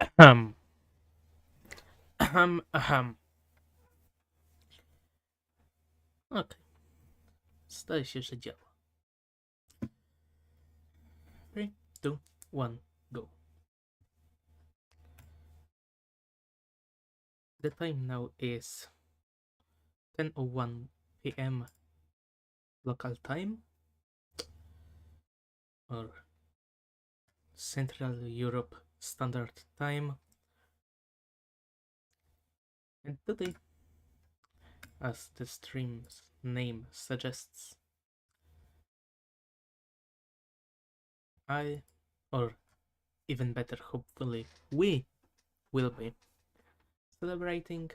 Ahem. Ahem. Ahem. Okej, zdaje się, że działa. 3, 2, 1, go. The time now is 10:01 p.m. local time, or Central Europe Standard Time. And today, as the stream's name suggests, I, or even better, hopefully, we will be celebrating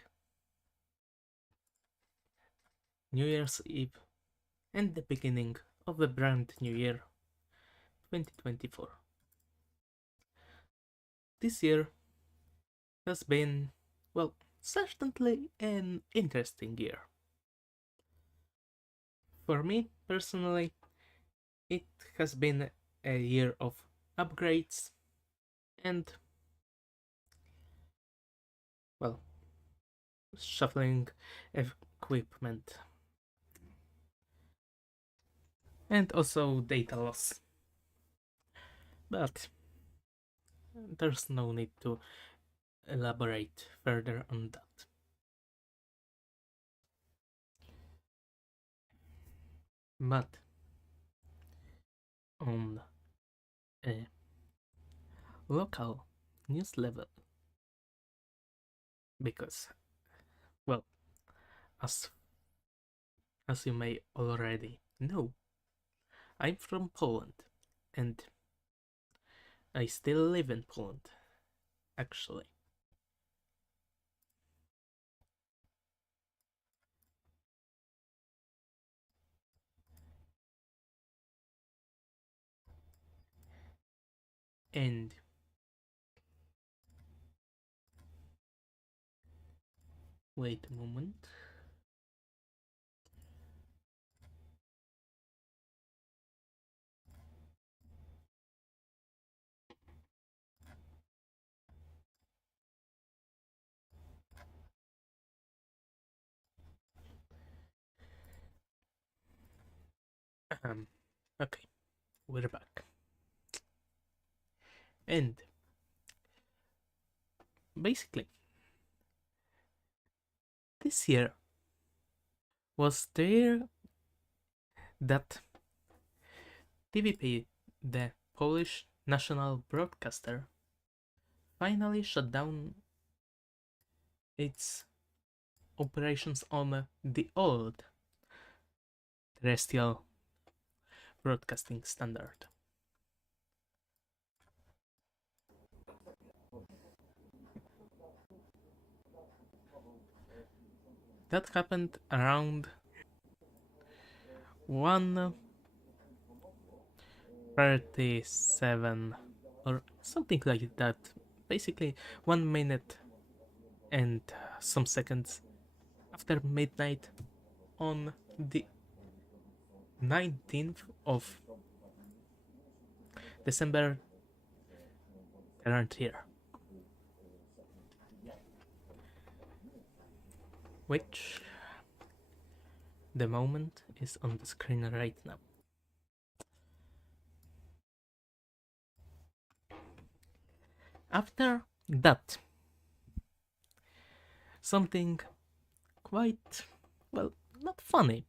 New Year's Eve and the beginning of a brand new year, 2024. This year has been, well, certainly an interesting year. For me, personally, it has been a year of upgrades and, well, shuffling equipment. And also data loss. But there's no need to elaborate further on that. But on a local news level, because, well, as you may already know, I'm from Poland, and I still live in Poland, actually. And wait a moment. Okay, we're back. And basically, this year was the year that TVP, the Polish national broadcaster, finally shut down its operations on the old terrestrial broadcasting standard. That happened around 1:37 or something like that. Basically, 1 minute and some seconds after midnight on the 19th of December current year. Which the moment is on the screen right now. After that, something quite, well, not funny,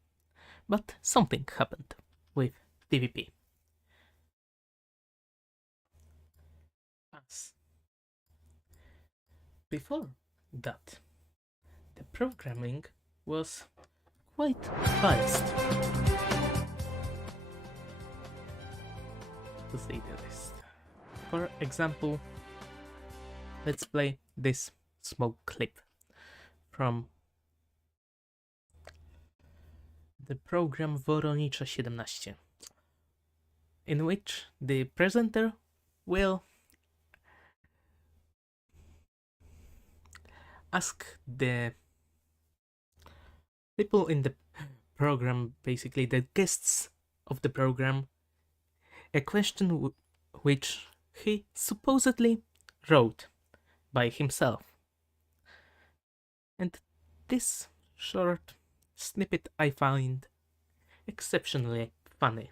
but something happened with TVP. As before that, the programming was quite biased, to say the least. For example, let's play this small clip from the program Woronicza 17, in which the presenter will ask the people in the program, basically the guests of the program, a question which he supposedly wrote by himself. And this short snippet I find exceptionally funny.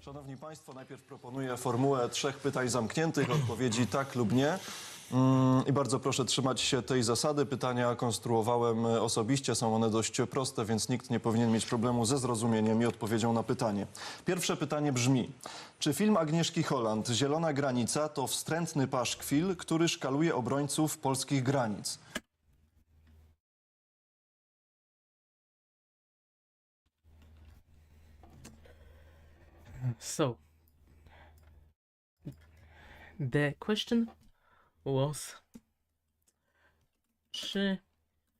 Szanowni Państwo, najpierw proponuję formułę 3 pytań zamkniętych, odpowiedzi tak lub nie. I bardzo proszę trzymać się tej zasady. Pytania konstruowałem osobiście, są one dość proste, więc nikt nie powinien mieć problemu ze zrozumieniem i odpowiedzią na pytanie. Pierwsze pytanie brzmi: czy film Agnieszki Holland „Zielona granica” to wstrętny paszkwil, który szkaluje obrońców polskich granic? So, the question was, czy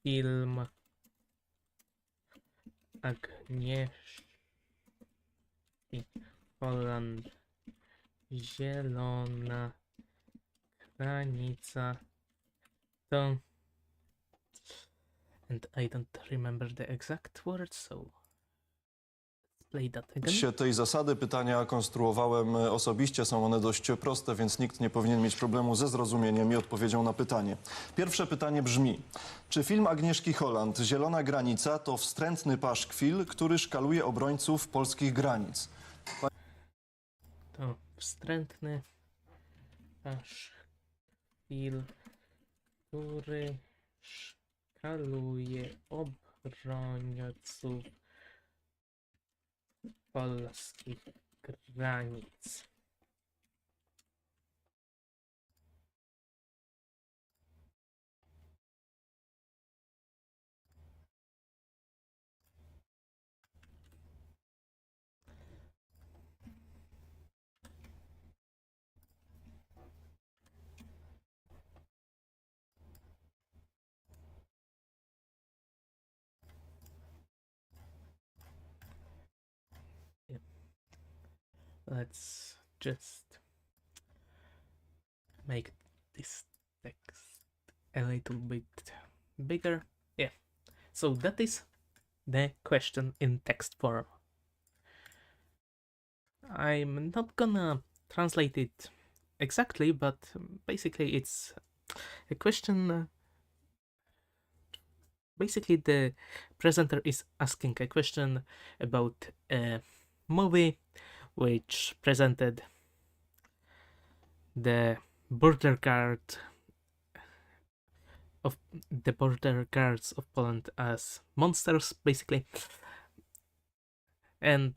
film Agnieszki Holland Zielona granica to... And I don't remember the exact words, so play that again. Się tej zasady. Pytania konstruowałem osobiście, są one dość proste, więc nikt nie powinien mieć problemu ze zrozumieniem i odpowiedzią na pytanie. Pierwsze pytanie brzmi: czy film Agnieszki Holland „Zielona granica” to wstrętny paszkwil, który szkaluje obrońców polskich granic? To wstrętny paszkwil, który szkaluje obrońców polskich granic. Let's just make this text a little bit bigger. Yeah, so that is the question in text form. I'm not gonna translate it exactly, but basically it's a question. Basically, the presenter is asking a question about a movie which presented the border guard of the border guards of Poland as monsters, basically. And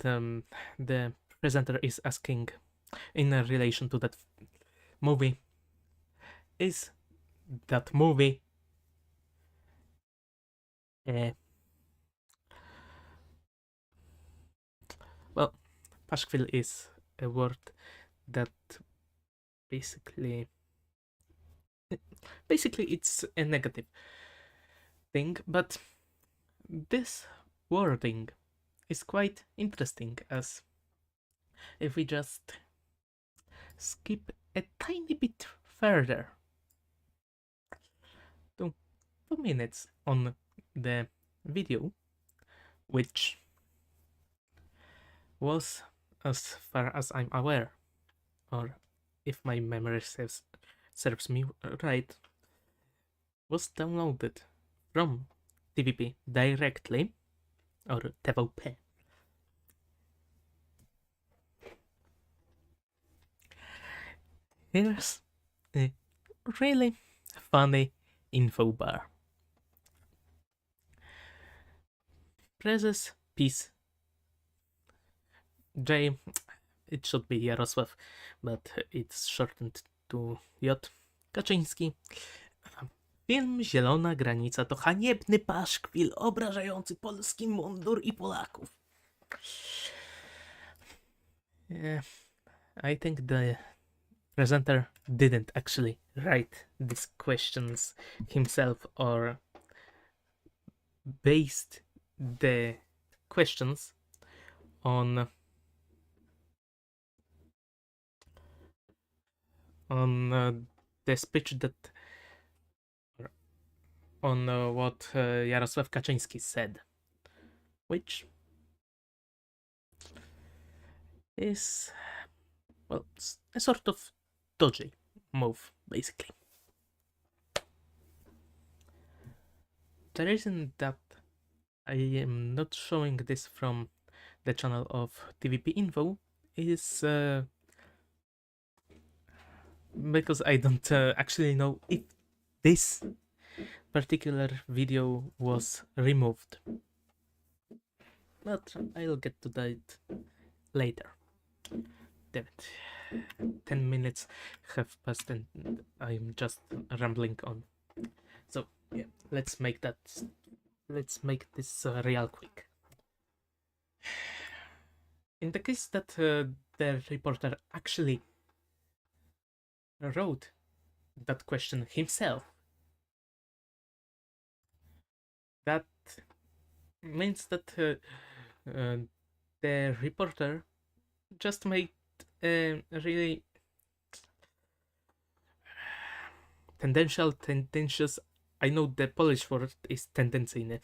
the presenter is asking, in relation to that movie, is that movie well, pashkwil is a word that basically it's a negative thing, but this wording is quite interesting, as if we just skip a tiny bit further to 2 minutes on the video, which was, as far as I'm aware, or if my memory serves me right, was downloaded from TVP directly, or TVP. Here's a really funny info bar. Prezes PiS J, it should be Jarosław, but it's shortened to J. Kaczyński. Film Zielona granica to haniebny paszkwil obrażający polski mundur i Polaków. I think the presenter didn't actually write these questions himself, or based the questions on the speech that on what Jarosław Kaczyński said, which is, well, a sort of dodgy, move, basically. The reason that I am not showing this from the channel of TVP Info is because I don't actually know if this particular video was removed. But I'll get to that later. Damn it. 10 minutes have passed and I'm just rambling on. So yeah, let's make this real quick. In the case that the reporter actually wrote that question himself, that means that the reporter just made a really tendentious. I know the Polish word is tendencyjny,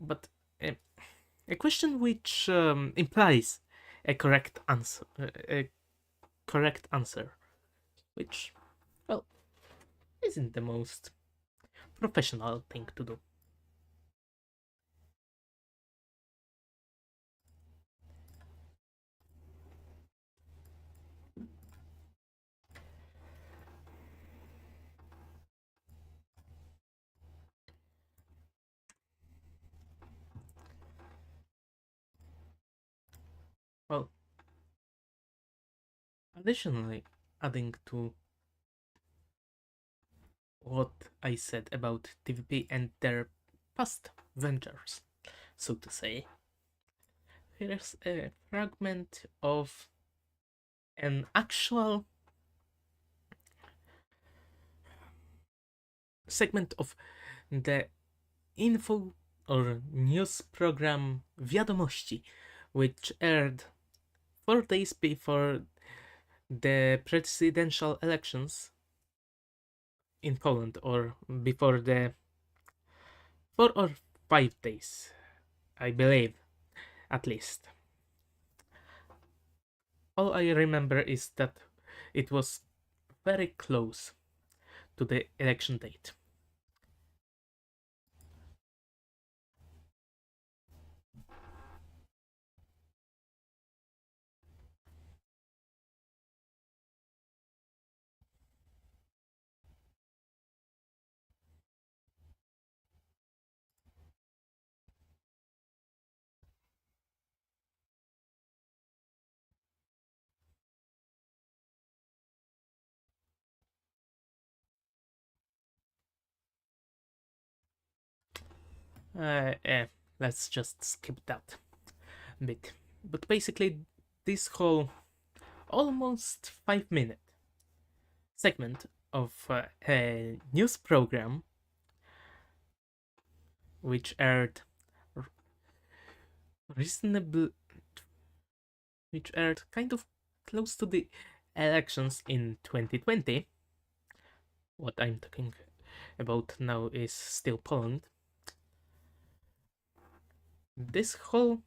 but a question which implies a correct answer, which, well, isn't the most professional thing to do. Well, additionally, adding to what I said about TVP and their past ventures, so to say, here's a fragment of an actual segment of the info or news program Wiadomości, which aired 4 days before the presidential elections in Poland, or before the 4 or 5 days, I believe, at least. All I remember is that it was very close to the election date. Let's just skip that bit. But basically, this whole almost 5 minute segment of a news program which aired reasonable, which aired kind of close to the elections in 2020. What I'm talking about now is still Poland. This whole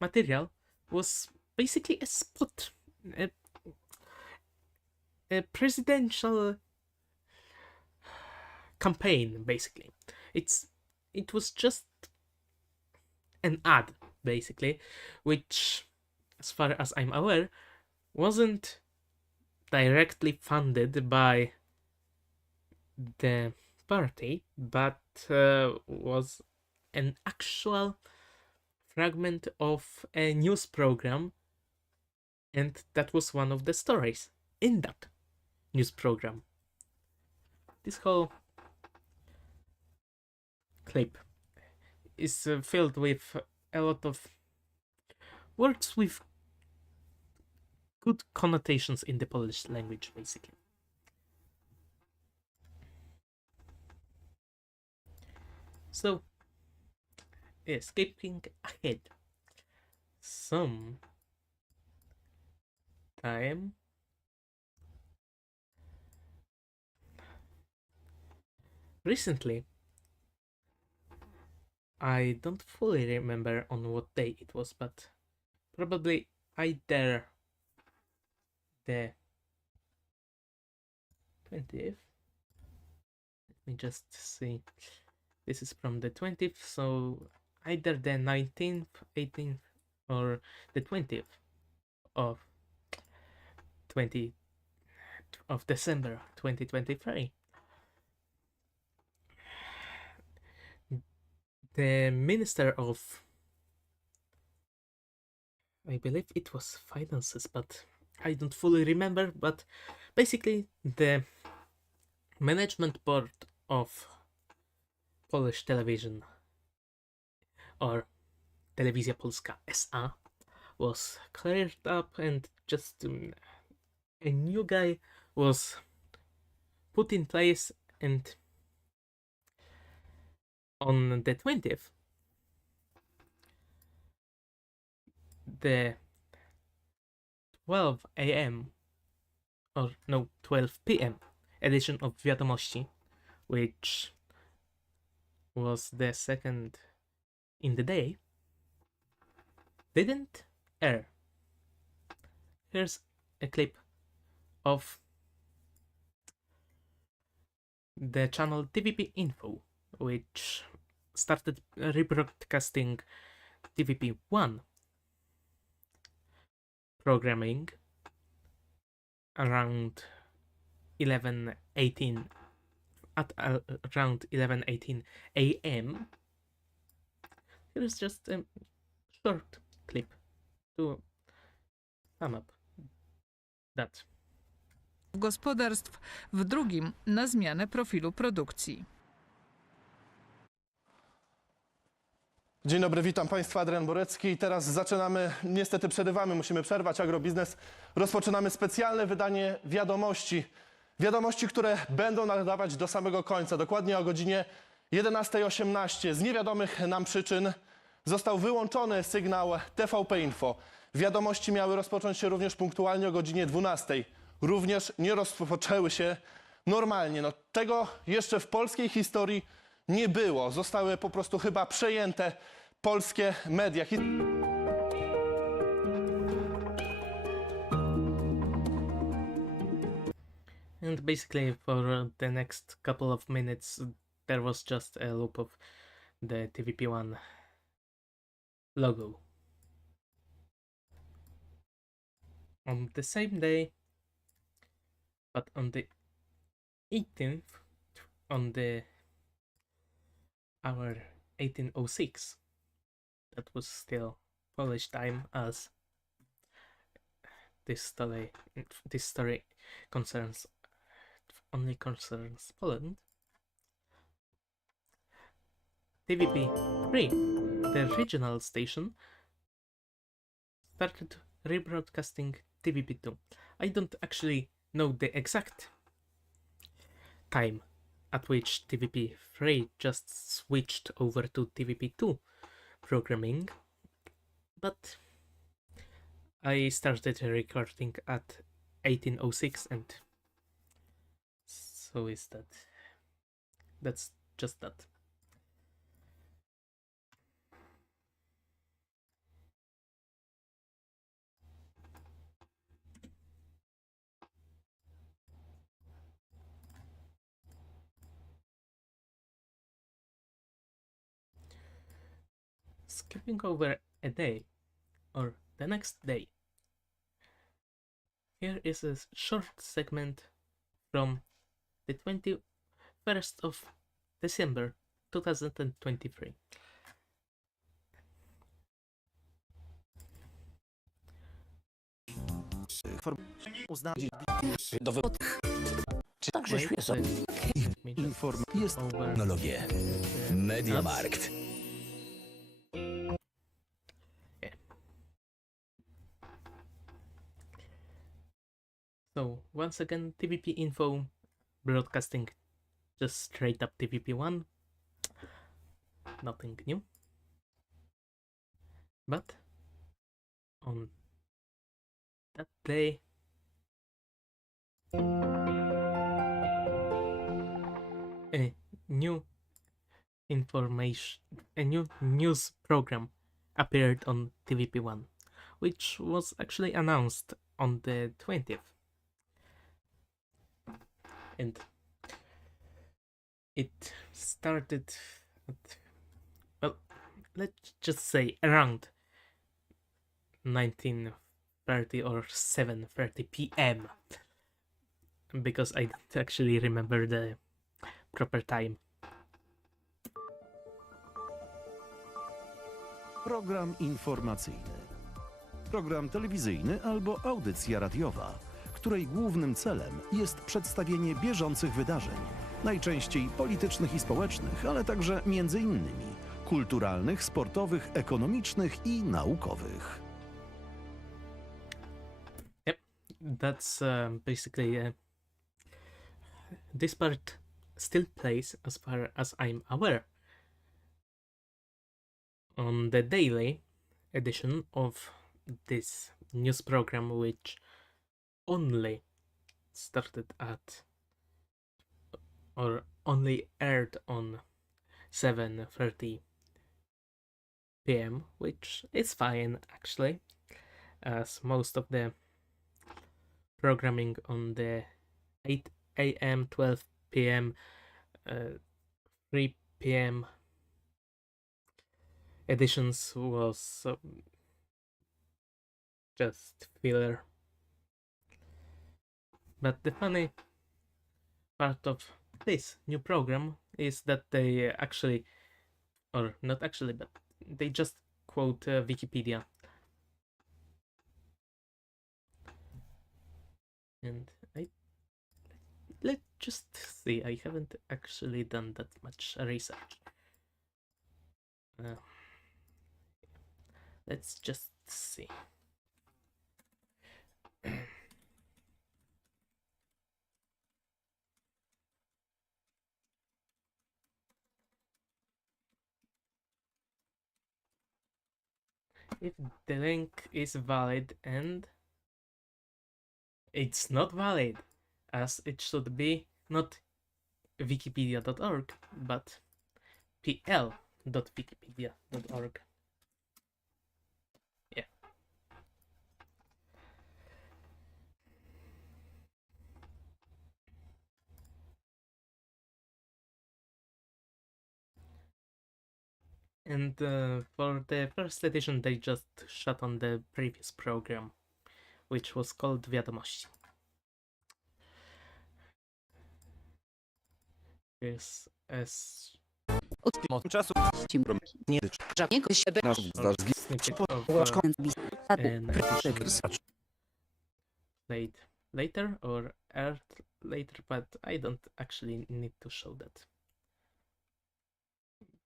material was basically a spot, a, a presidential campaign. Basically, it was just an ad, basically, which, as far as I'm aware, wasn't directly funded by the party, but was an actual fragment of a news program, and that was one of the stories in that news program. This whole clip is filled with a lot of words with good connotations in the Polish language, basically. So, skipping ahead some time, recently, I don't fully remember on what day it was, but probably either the 20th. Let me just see. This is from the 20th, so either the 19th, 18th, or the 20th of 20 of December 2023. The Minister of, I believe it was Finances, but I don't fully remember, but basically the management board of Polish television, or Telewizja Polska SA, was cleared up, and just a new guy was put in place. And on the 20th, the 12 a.m. or no, 12 p.m. edition of Wiadomości, which was the second in the day, didn't air. Here's a clip of the channel TVP Info, which started rebroadcasting TVP 1 programming around 11:18 at around 11:18 a.m. Here's just a short clip to sum up that. Gospodarstw, w drugim na zmianę profilu produkcji. Dzień dobry, witam Państwa, Adrian Borecki. Teraz zaczynamy, niestety przerywamy, musimy przerwać agrobiznes. Rozpoczynamy specjalne wydanie wiadomości. Wiadomości, które będą nadawać do samego końca. Dokładnie o godzinie 11:18. Z niewiadomych nam przyczyn został wyłączony sygnał TVP Info. Wiadomości miały rozpocząć się również punktualnie o godzinie 12:00. Również nie rozpoczęły się normalnie. No, tego jeszcze w polskiej historii nie było. Zostały po prostu chyba przejęte polskie media. And basically for the next couple of minutes there was just a loop of the TVP1 logo. On the same day, but on the 18th, on the hour 18:06, that was still Polish time, as this story only concerns Poland. TVP3, the regional station, started rebroadcasting TVP2. I don't actually know the exact time at which TVP3 just switched over to TVP2 programming, but I started recording at 18:06, and so is that. That's just that. Skipping over a day, or the next day, here is a short segment from the 21st of December 2023. Także świeżo. Jest technologię. Mediamarkt. So once again, TVP Info broadcasting just straight up TVP1. Nothing new. But on that day, a new news program appeared on TVP1, which was actually announced on the 20th. and it started at, well, let's just say around 19:30 or 7:30 p.m. because I don't actually remember the proper time. Program informacyjny. Program telewizyjny albo audycja radiowa, której głównym celem jest przedstawienie bieżących wydarzeń, najczęściej politycznych i społecznych, ale także między innymi kulturalnych, sportowych, ekonomicznych i naukowych. Yep, that's basically this part still plays as far as I'm aware on the daily edition of this news program, which only started at or only aired on 7:30 p.m., which is fine actually, as most of the programming on the 8 a.m., 12 p.m., 3 p.m. editions was just filler. But the funny part of this new program is that they actually, or not actually, but they just quote Wikipedia. And let's just see, I haven't actually done that much research. Let's just see. If the link is valid, and it's not valid, as it should be not wikipedia.org, but pl.wikipedia.org. Yeah. And for the first edition, they just shut on the previous program, which was called Wiadomości. Yes, as czasu snippet of an edition played later or aired later, but I don't actually need to show that.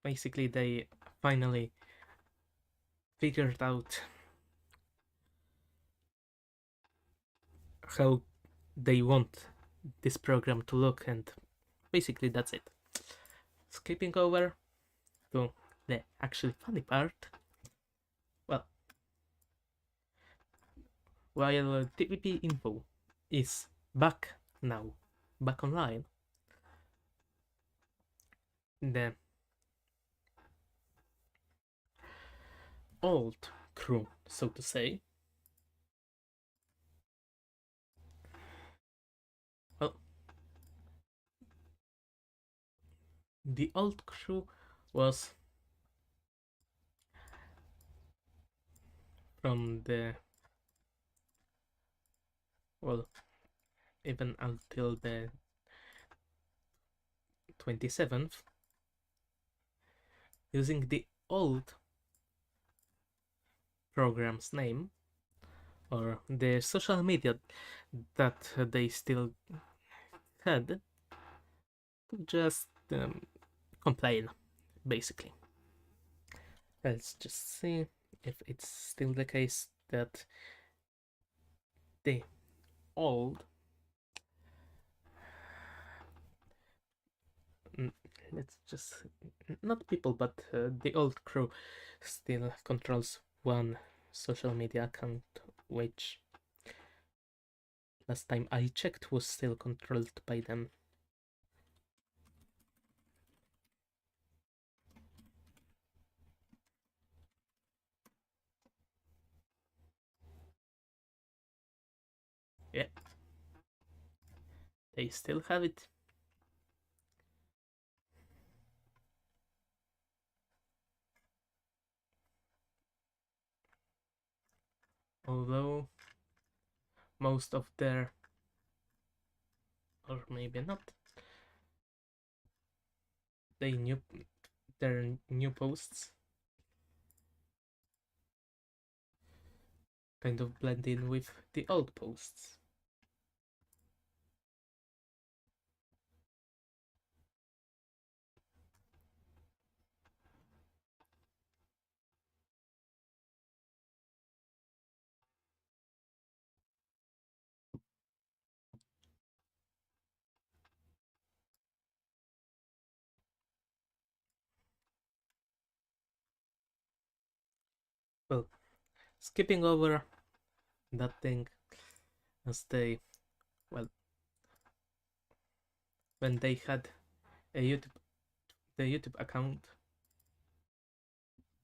Basically, they finally figured out how they want this program to look, and basically that's it. Skipping over to the actually funny part. Well, while TVP Info is back now, back online, the old crew, so to say, well, the old crew was from the, well, even until the 27th, using the old program's name or the social media that they still had to just complain, basically. Let's just see if it's still the case that the old, let's just, not people, but the old crew still controls one social media account, which last time I checked was still controlled by them. Yeah. They still have it. Although most of their, or maybe not, their new posts kind of blend in with the old posts. Well, skipping over that thing, as they, well, when they had the YouTube account,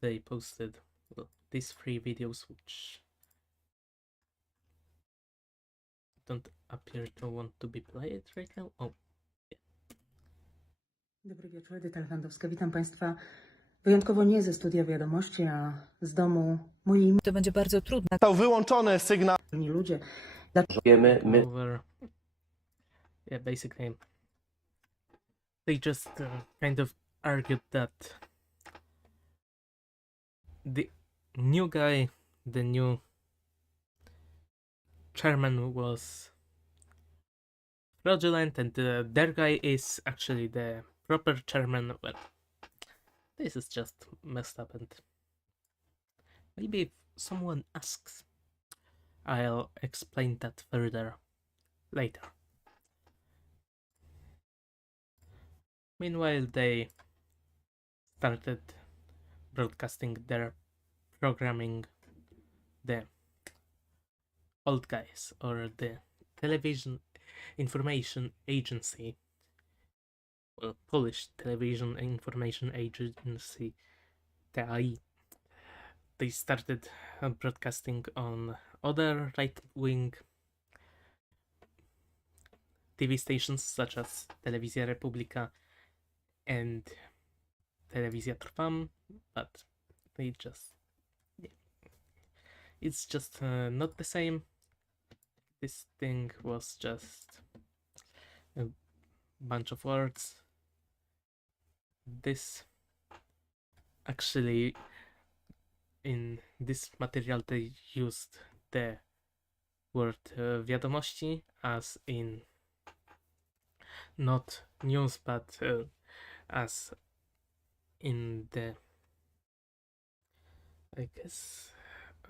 they posted, well, these 3 videos which don't appear to want to be played right now. Oh, Dobry wieczór, Edyta Lewandowska. Witam Państwa wyjątkowo nie ze studia wiadomości, a z domu mojej To będzie bardzo trudne. Został wyłączony sygnał. mili ludzie. over. Yeah, basically, they just kind of argued that the new guy, the new chairman, was fraudulent, and their guy is actually the proper chairman. Well, this is just messed up, and maybe if someone asks, I'll explain that further later. Meanwhile, they started broadcasting their programming, the old guys, or the television information agency, well, Polish television information agency, TAI. They started broadcasting on other right-wing TV stations such as Telewizja Republika and Telewizja Trwam, but they just, it's just not the same. This thing was just a bunch of words. This actually, in this material they used the word wiadomości as in not news, but as in the, I guess,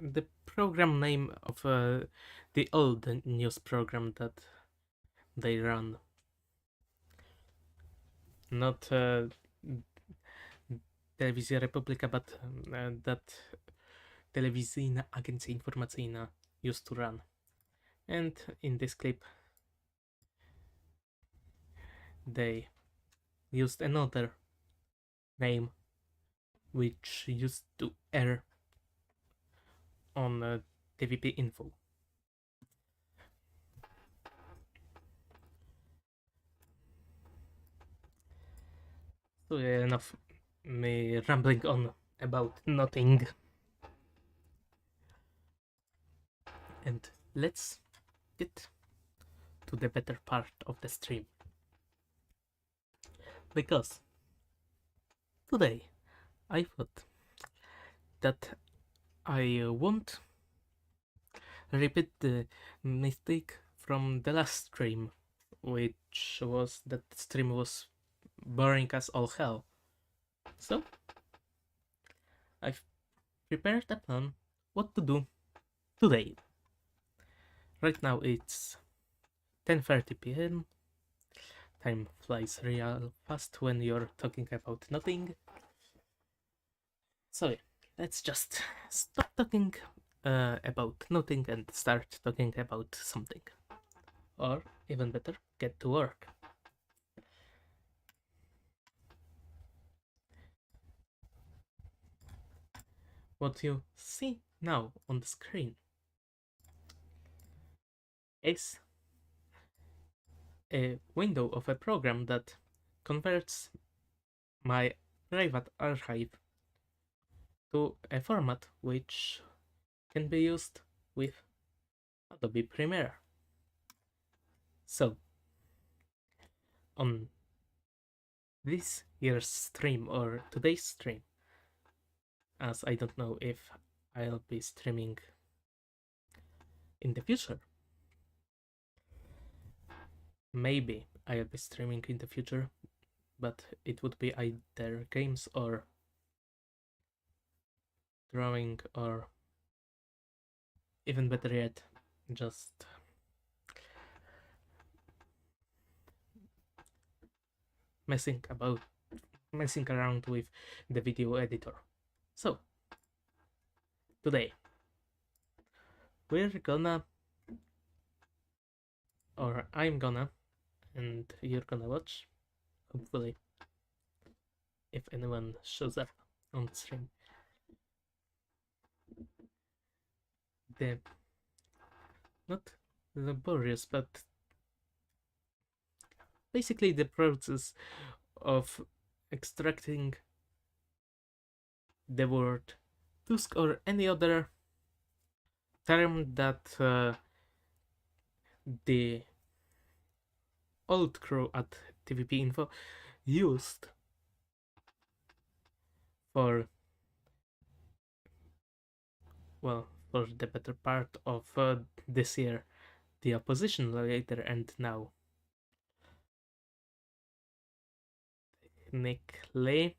the program name of the old news program that they run. Not Telewizja Republika, but that telewizyjna agencja informacyjna used to run. And in this clip, they used another name which used to air on TVP Info. So yeah, enough me rambling on about nothing. And let's get to the better part of the stream. Because today I thought that I won't repeat the mistake from the last stream, which was that the stream was boring as all hell. So I've prepared a plan what to do today. Right now it's 10:30 p.m. Time flies real fast when you're talking about nothing. So yeah, let's just stop talking about nothing and start talking about something. Or even better, get to work. What you see now on the screen is a window of a program that converts my private archive to a format which can be used with Adobe Premiere. So, on this year's stream or today's stream, as I don't know if I'll be streaming in the future. Maybe I'll be streaming in the future, but it would be either games or drawing, or even better yet, just messing around with the video editor. So today we're gonna, or I'm gonna, and you're gonna watch, hopefully, if anyone shows up on the stream, the not laborious, but basically the process of extracting the word Tusk or any other term that the old crew at TVP Info used for, well, for the better part of this year, the opposition leader, and now Nick Lay,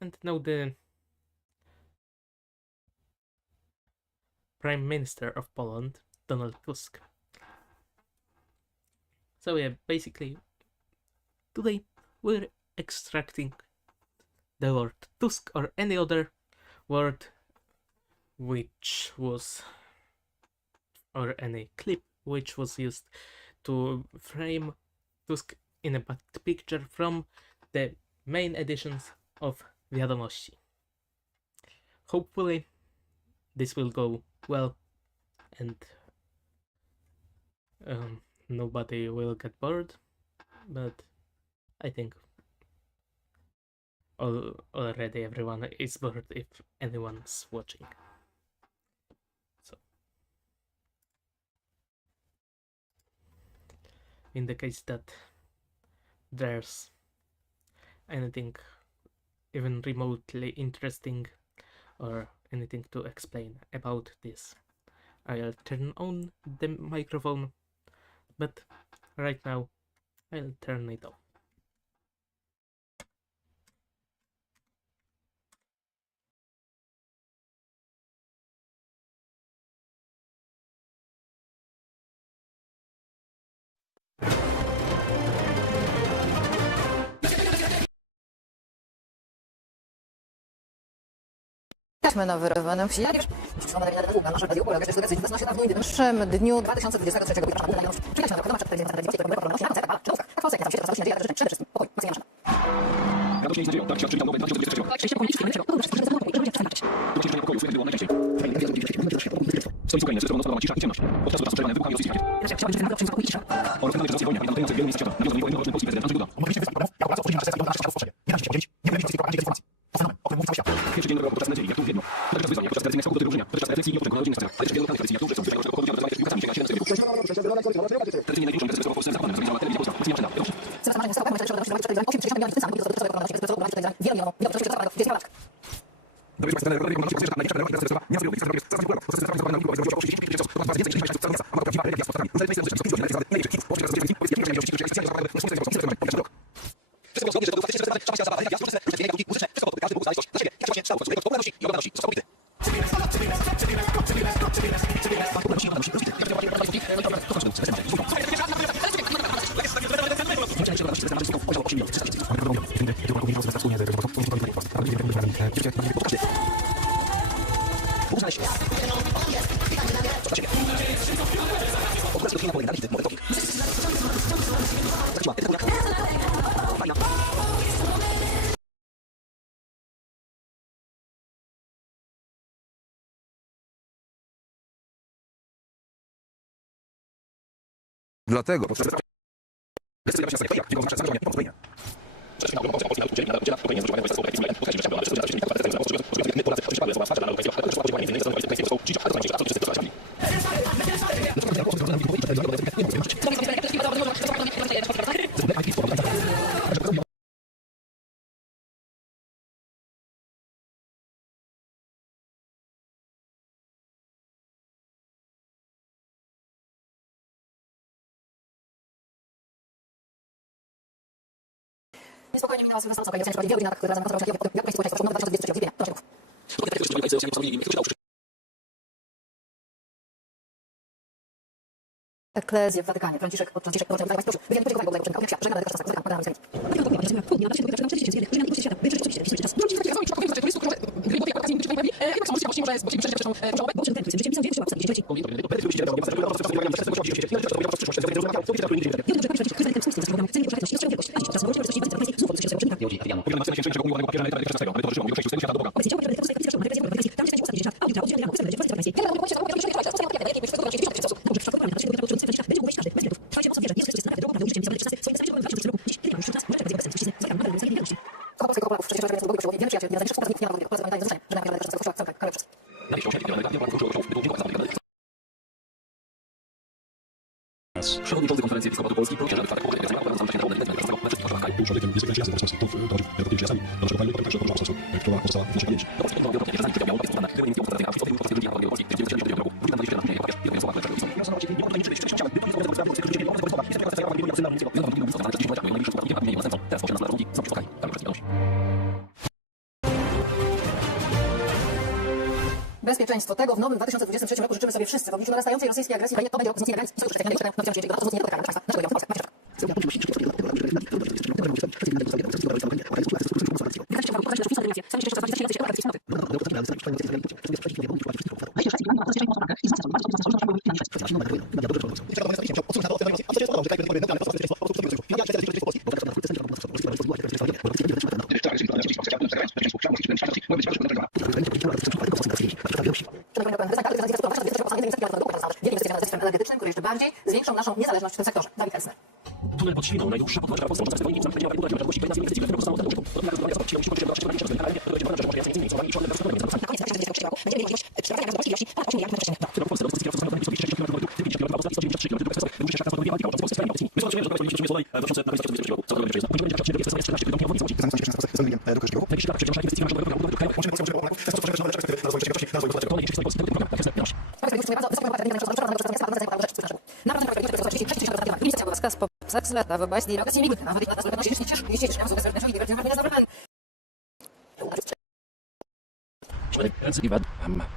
and now the Prime Minister of Poland, Donald Tusk. So yeah, basically, today we're extracting the word Tusk or any other word which was, or any clip which was used to frame Tusk in a bad picture from the main editions of Wiadomości. Hopefully this will go well and nobody will get bored, but I think already everyone is bored if anyone's watching. So, in the case that there's anything even remotely interesting or anything to explain about this, I'll turn on the microphone, but right now I'll turn it off. Jesteśmy na wyrobione wsi. W pierwszym dniu 2023 Dlatego Niespokojnie minęła Sylwestra, co jest 2 godziny, na które razem konserwacja i wielkość społeczeństwa 2023 Eklezję w Watykanie. Franciszek podczas dzisiejszego porządku prosił, wywiadu podziękowania Bogu za uczynka, żegnamy tego człowieka, poddamy Przewodniczący Konferencji Episkopatu Polski prosił, aby czwartek Bezpieczeństwo tego w nowym 2023 roku życzymy sobie wszyscy. W obliczu narastającej rosyjskiej agresji to będzie rok wzmocnienia granic sojuszy energetycznym, który jeszcze bardziej zwiększą naszą niezależność w tym sektorze. Dawid Helsner. Tunel pod Świną, najdłuższa podwodna Polski przez wojny, zamknięcia udaje możliwości pełnienia inwestycji, które zostało temu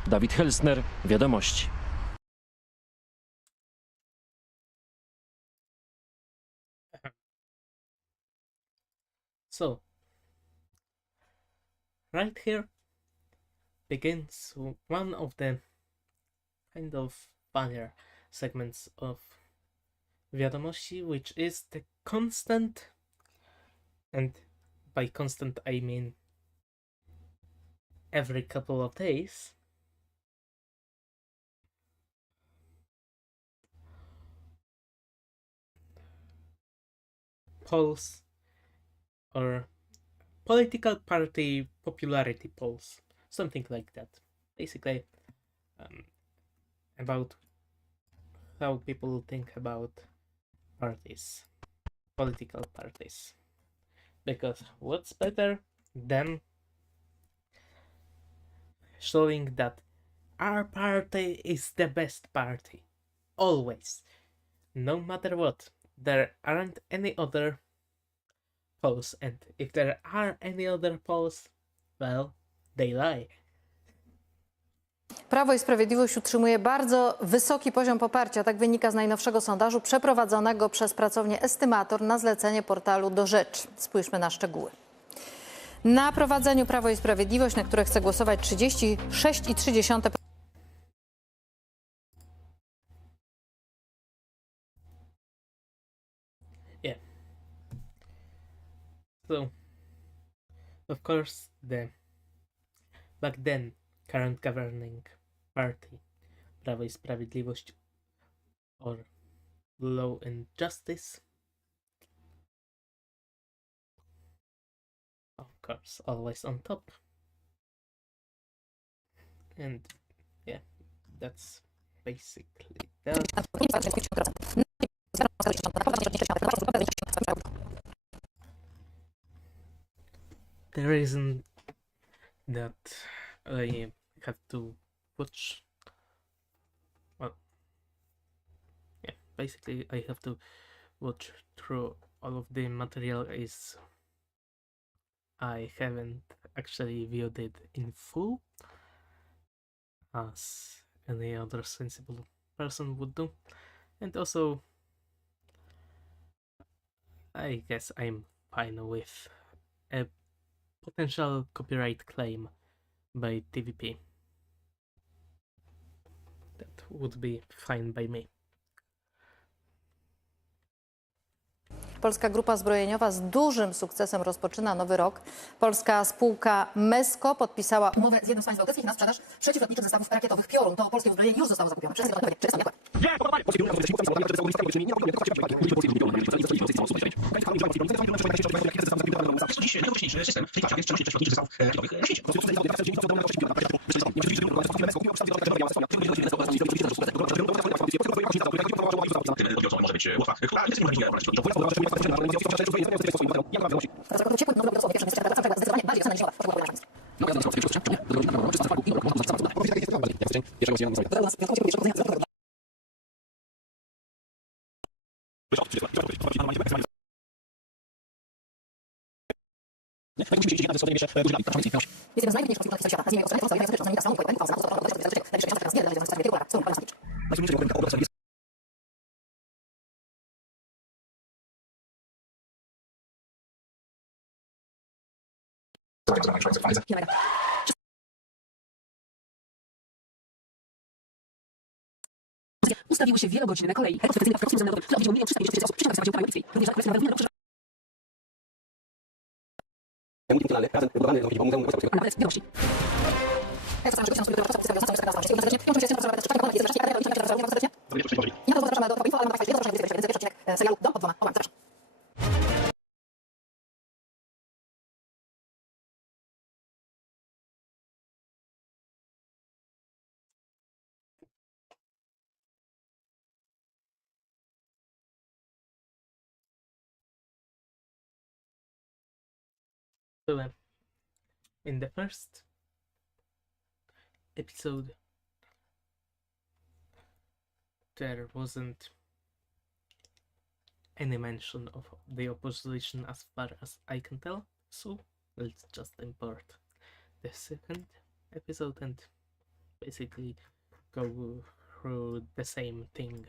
Dawid Helsner, Wiadomości. So, right here begins one of the kind of funnier segments of Wiadomości, which is the constant, and by constant I mean every couple of days, polls or political party popularity polls, something like that. Basically, about how people think about parties, political parties. Because what's better than showing that our party is the best party? Always. No matter what. There aren't any other polls, and if there are any other polls, well, they lie. Prawo i Sprawiedliwość utrzymuje bardzo wysoki poziom poparcia. Tak wynika z najnowszego sondażu przeprowadzonego przez pracownię Estymator na zlecenie portalu Do Rzecz. Spójrzmy na szczegóły. Na prowadzeniu Prawo i Sprawiedliwość, na które chce głosować 36,3%. Yeah. So, of course, back then, current governing party, Prawo i Sprawiedliwość, or Law and Justice, course, always on top. And yeah, that's basically that. The reason that I have to watch, well, yeah, basically I have to watch through all of the material is I haven't actually viewed it in full, as any other sensible person would do, and also I guess I'm fine with a potential copyright claim by TVP. That would be fine by me. Polska Grupa Zbrojeniowa z dużym sukcesem rozpoczyna nowy rok. Polska spółka Mesko podpisała umowę z jednym z państw bałtyckich na sprzedaż przeciwlotniczych zestawów rakietowych Piorun. To polskie uzbrojenie już zostało zakupione przez Zjednoczone Czy jest może być łatwa. Ustawiły się wielogodzinne kolei. So, in the first episode, there wasn't any mention of the opposition as far as I can tell, so let's just import the second episode and basically go through the same thing.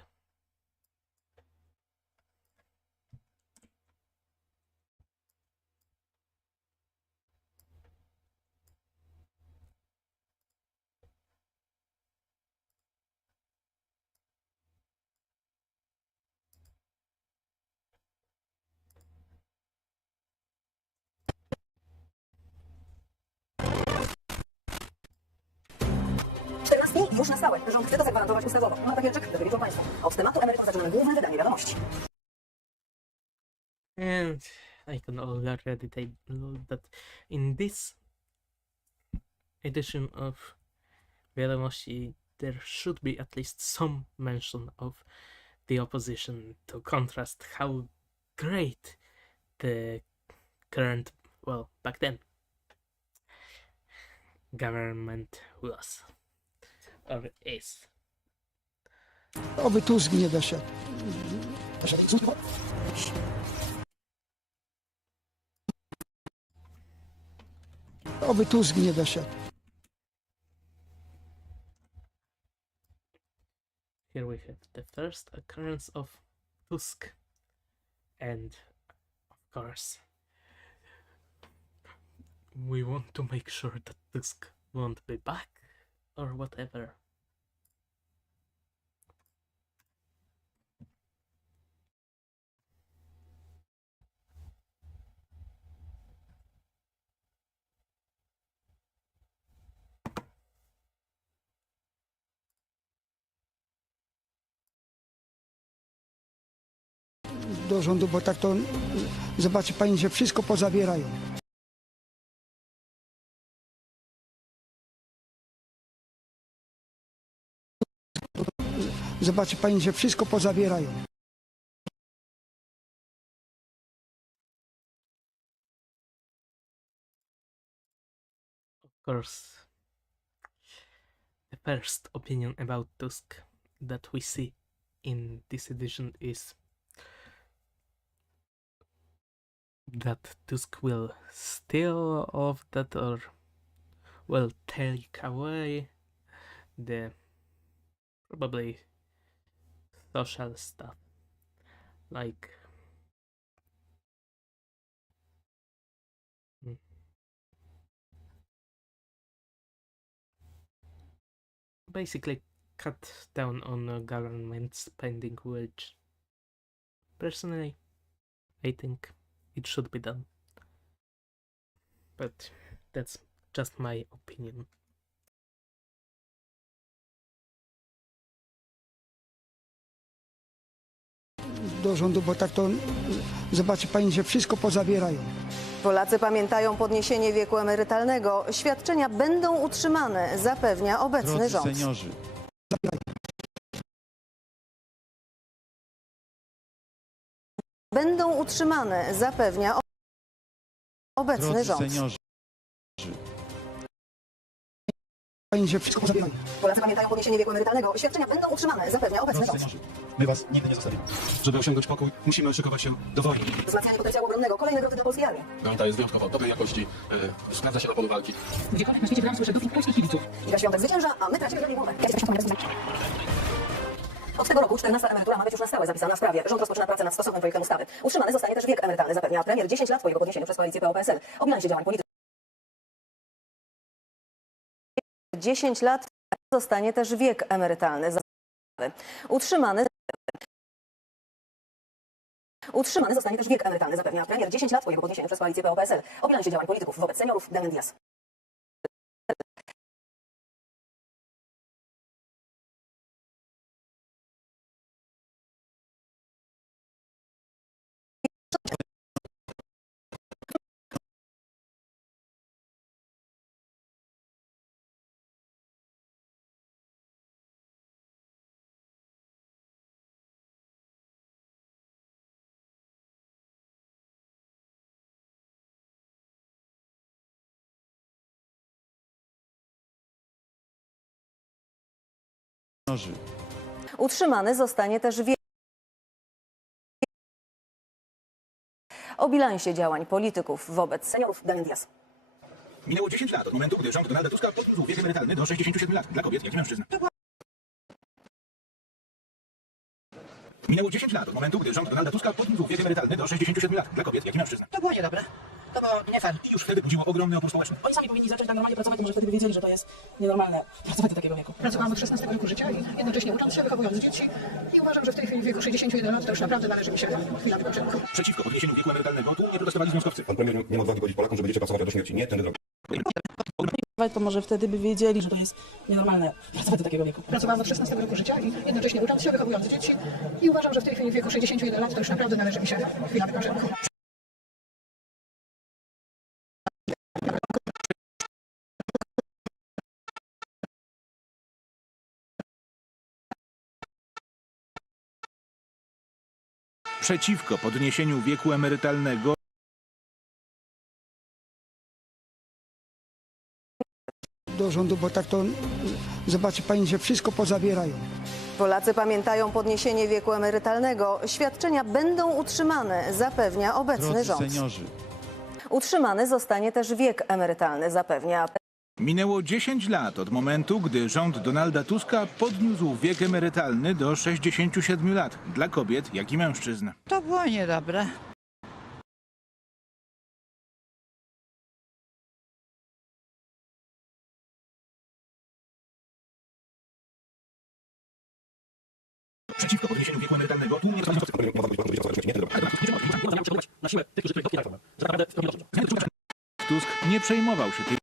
Już na stałe. Rząd chce to zagwarantować ustawowo. Ma takie rzeczy, które wiedzą Państwo. Od tematu emerytur zaczynamy główne wydanie wiadomości. And I can already take note that in this edition of Wiadomości there should be at least some mention of the opposition to contrast how great the current, well, back then, government was. Or is. Oby Tusk nie doszedł. Oby Tusk nie doszedł. Here we have the first occurrence of Tusk, and of course we want to make sure that Tusk won't be back or whatever. Do rządu, bo tak to zobaczy pani, że wszystko pozabierają. Zobaczy pani, że wszystko pozabierają. Of course, the first opinion about Tusk that we see in this edition is that Tusk will steal of that, or will take away the probably social stuff, like basically cut down on government spending, which personally I think it should be done, but that's just my opinion. Do rządu, bo tak to zobaczy pani, że wszystko pozabierają. Polacy pamiętają podniesienie wieku emerytalnego. Świadczenia będą utrzymane, zapewnia obecny rząd. Seniorzy. Będą utrzymane, zapewnia obecny rząd. Seniorzy. Pani, że wszystko pozabierają. Polacy pamiętają podniesienie wieku emerytalnego. Świadczenia będą utrzymane, zapewnia obecny rząd. My was nigdy nie zostawimy. Żeby osiągnąć pokój, musimy szykować się do wojny. Wzmacnianie potencjału obronnego. Kolejne groty dla polskiej armii. Pamięta jest wyjątkowo dobrej jakości, sprawdza się na polu walki. Gdziekolwiek na świecie gram, słyszę dowód polskich kibiców. Iga Świątek zwycięża, a my tracimy głowę. Od tego roku 14. emerytura ma być już na stałe zapisana w prawie. Rząd rozpoczyna pracę nad stosownym projektem ustawy. Utrzymany zostanie też wiek emerytalny, zapewnia premier 10 lat po jego podniesieniu przez koalicję PO-PSL. O bilansie działań politycznych. 10 lat zostanie też wiek emerytalny. Utrzymany zostanie też wiek emerytalny, zapewnia premier 10 lat po jego podniesieniu przez koalicję PO-PSL. O bilansie działań polityków wobec seniorów Damian Dias. Utrzymany zostanie też wiek. O bilansie działań polityków wobec seniorów Damian Dias. Minęło 10 lat od momentu, gdy rząd Donalda Tuska podniósł wiek emerytalny do 67 lat dla kobiet, jak i mężczyzn. Minęło 10 lat od momentu, gdy rząd Donalda Tuska podniósł wiek emerytalny do 67 lat dla kobiet, jak i mężczyzn. To było niedobre. To było nie fair. I już wtedy budziło ogromny opór społeczny. Oni sami powinni zacząć tak normalnie pracować, to może wtedy by wiedzieli, że to jest nienormalne pracować do takiego wieku. Pracowałam od 16 roku życia i jednocześnie ucząc się, wychowując dzieci i uważam, że w tej chwili w wieku 61 lat to już naprawdę należy mi się chwila wypoczynku. Przeciwko podniesieniu wieku emerytalnego tłumnie protestowali związkowcy. Pan premier nie ma odwagi powiedzieć Polakom, że będziecie pracować do śmierci. Nie, tędy drogi. To może wtedy by wiedzieli, że to jest nienormalne pracować do takiego wieku. Pracowałam od 16 roku życia i jednocześnie ucząc się, wychowując dzieci i uważam, że w tej chwili w wieku 61 lat to już naprawdę należy mi się chwila wypoczynku. Przeciwko podniesieniu wieku emerytalnego Do rządu, bo tak to zobaczy pani, że wszystko pozabierają. Polacy pamiętają podniesienie wieku emerytalnego. Świadczenia będą utrzymane, zapewnia obecny rząd. seniorzy. Utrzymany zostanie też wiek emerytalny, zapewnia. Minęło 10 lat od momentu, gdy rząd Donalda Tuska podniósł wiek emerytalny do 67 lat dla kobiet, jak i mężczyzn. To było niedobre. Przeciwko podniesieniu wieku emerytalnego tłumnie protestowcy. Pan premier nie ma odwagi powiedzieć, że pracować do śmierci. Nie, tędy drogi. Na siłę tych, którzy dotknie ta reforma. Że naprawdę robi dobrze. Tusk nie przejmował się tym,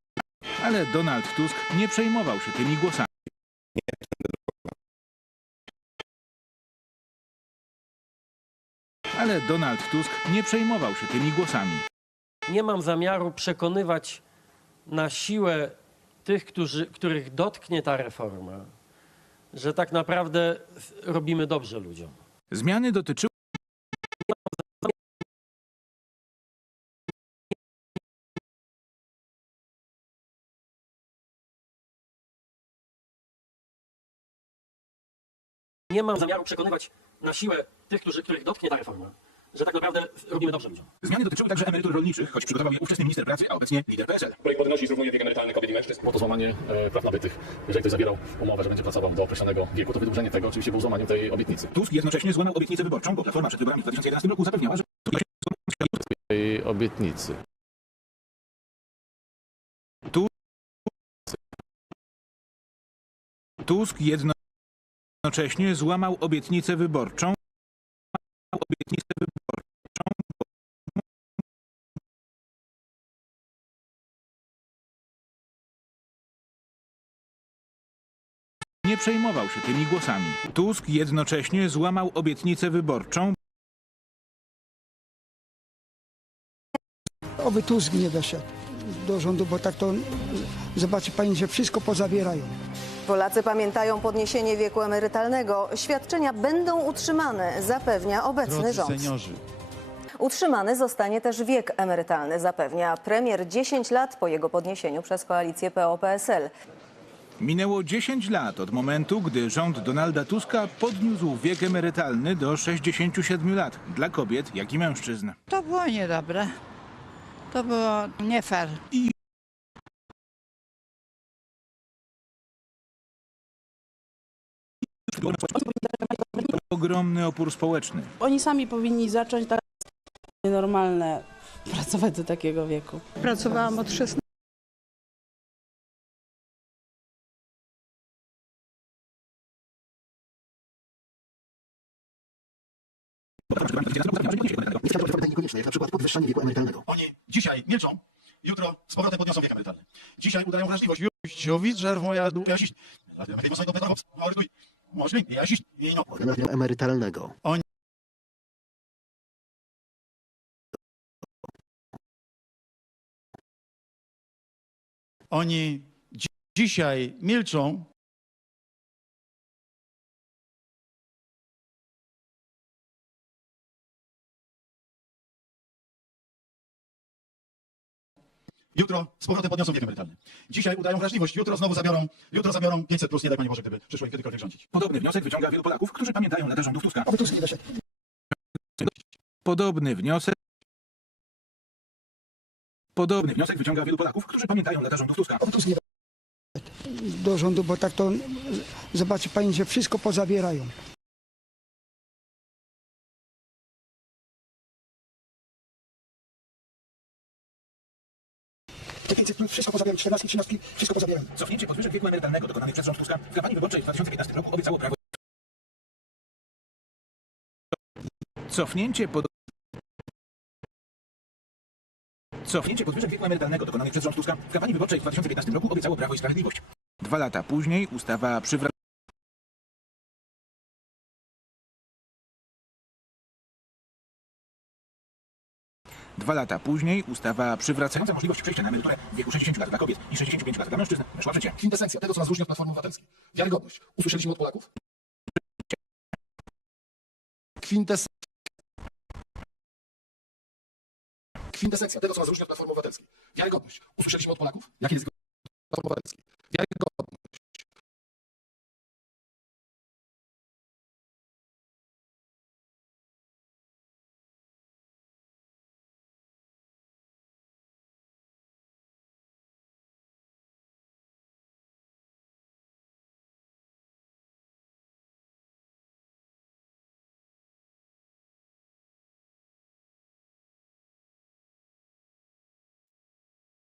ale Donald Tusk nie przejmował się tymi głosami. Ale Donald Tusk nie przejmował się tymi głosami. Nie mam zamiaru przekonywać na siłę tych, których dotknie ta reforma, że tak naprawdę robimy dobrze ludziom. Zmiany dotyczyły Nie mam zamiaru przekonywać na siłę tych, których dotknie ta reforma, że tak naprawdę robimy dobrze ludziom. Zmiany dotyczyły także emerytur rolniczych, choć przygotował je ówczesny minister pracy, a obecnie lider PSL. Projekt podnosi i zrównuje wiek emerytalny kobiet i mężczyzn. Było to złamanie praw nabytych. Jeżeli ktoś zawierał umowę, że będzie pracował do określonego wieku, to wydłużenie tego oczywiście było złamaniem tej obietnicy. Tusk jednocześnie złamał obietnicę wyborczą, bo Platforma przed wyborami w 2011 roku zapewniała, że Tej obietnicy. Tusk jednocześnie złamał obietnicę wyborczą. Nie przejmował się tymi głosami. Tusk jednocześnie złamał obietnicę wyborczą. Oby Tusk nie doszedł do rządu, bo tak to zobaczy pani, że wszystko pozabierają. Polacy pamiętają podniesienie wieku emerytalnego. Świadczenia będą utrzymane, zapewnia obecny rząd. Seniorzy. Utrzymany zostanie też wiek emerytalny, zapewnia premier 10 lat po jego podniesieniu przez koalicję PO-PSL. Minęło 10 lat od momentu, gdy rząd Donalda Tuska podniósł wiek emerytalny do 67 lat dla kobiet, jak i mężczyzn. To było niedobre. To było nie fair. Ogromny opór społeczny. Oni sami powinni zacząć tak normalne pracować do takiego wieku. Pracowałam od 16. Niekonieczne, jak na przykład podwyższanie wieku emerytalnego. Oni dzisiaj milczą, jutro z powrotem podniosą wiek emerytalny. Dzisiaj udają wrażliwość. Emerytalnego. Oni dzisiaj milczą. Jutro z powrotem podniosą wiek emerytalny. Dzisiaj udają wrażliwość, jutro znowu zabiorą 500+, nie daj Panie Boże, gdyby przyszło im kiedykolwiek rządzić. Podobny wniosek wyciąga wielu Polaków, którzy pamiętają lata rządów Tuska. Oby Tusk nie doszedł. Podobny wniosek wyciąga wielu Polaków, którzy pamiętają lata rządów Tuska. Oby Tusk nie doszedł do rządu, bo tak to zobaczy pani, że wszystko pozabierają. Wszystko pozabierają, 14, 13, wszystko pozabierają. Cofnięcie podwyżek wieku emerytalnego dokonanych przez rząd Tuska w kampanii wyborczej w 2015 roku obiecało Prawo. Cofnięcie podwyżek wieku emerytalnego dokonanych przez rząd Tuska w kampanii wyborczej w 2015 roku obiecało Prawo i Sprawiedliwość. 2 lata później ustawa przywraca. Przywracająca możliwość przejścia na emeryturę w wieku 60 lat dla kobiet i 65 lat dla mężczyzn weszła w życie. Kwintesencja tego, co nas różni od Platformy Obywatelskiej. Wiarygodność. Usłyszeliśmy od Polaków. Kwintesencja tego, co nas różni od Platformy Obywatelskiej. Wiarygodność. Usłyszeliśmy od Polaków. Jakie jest Platformy Obywatelskiej? Wiarygodność.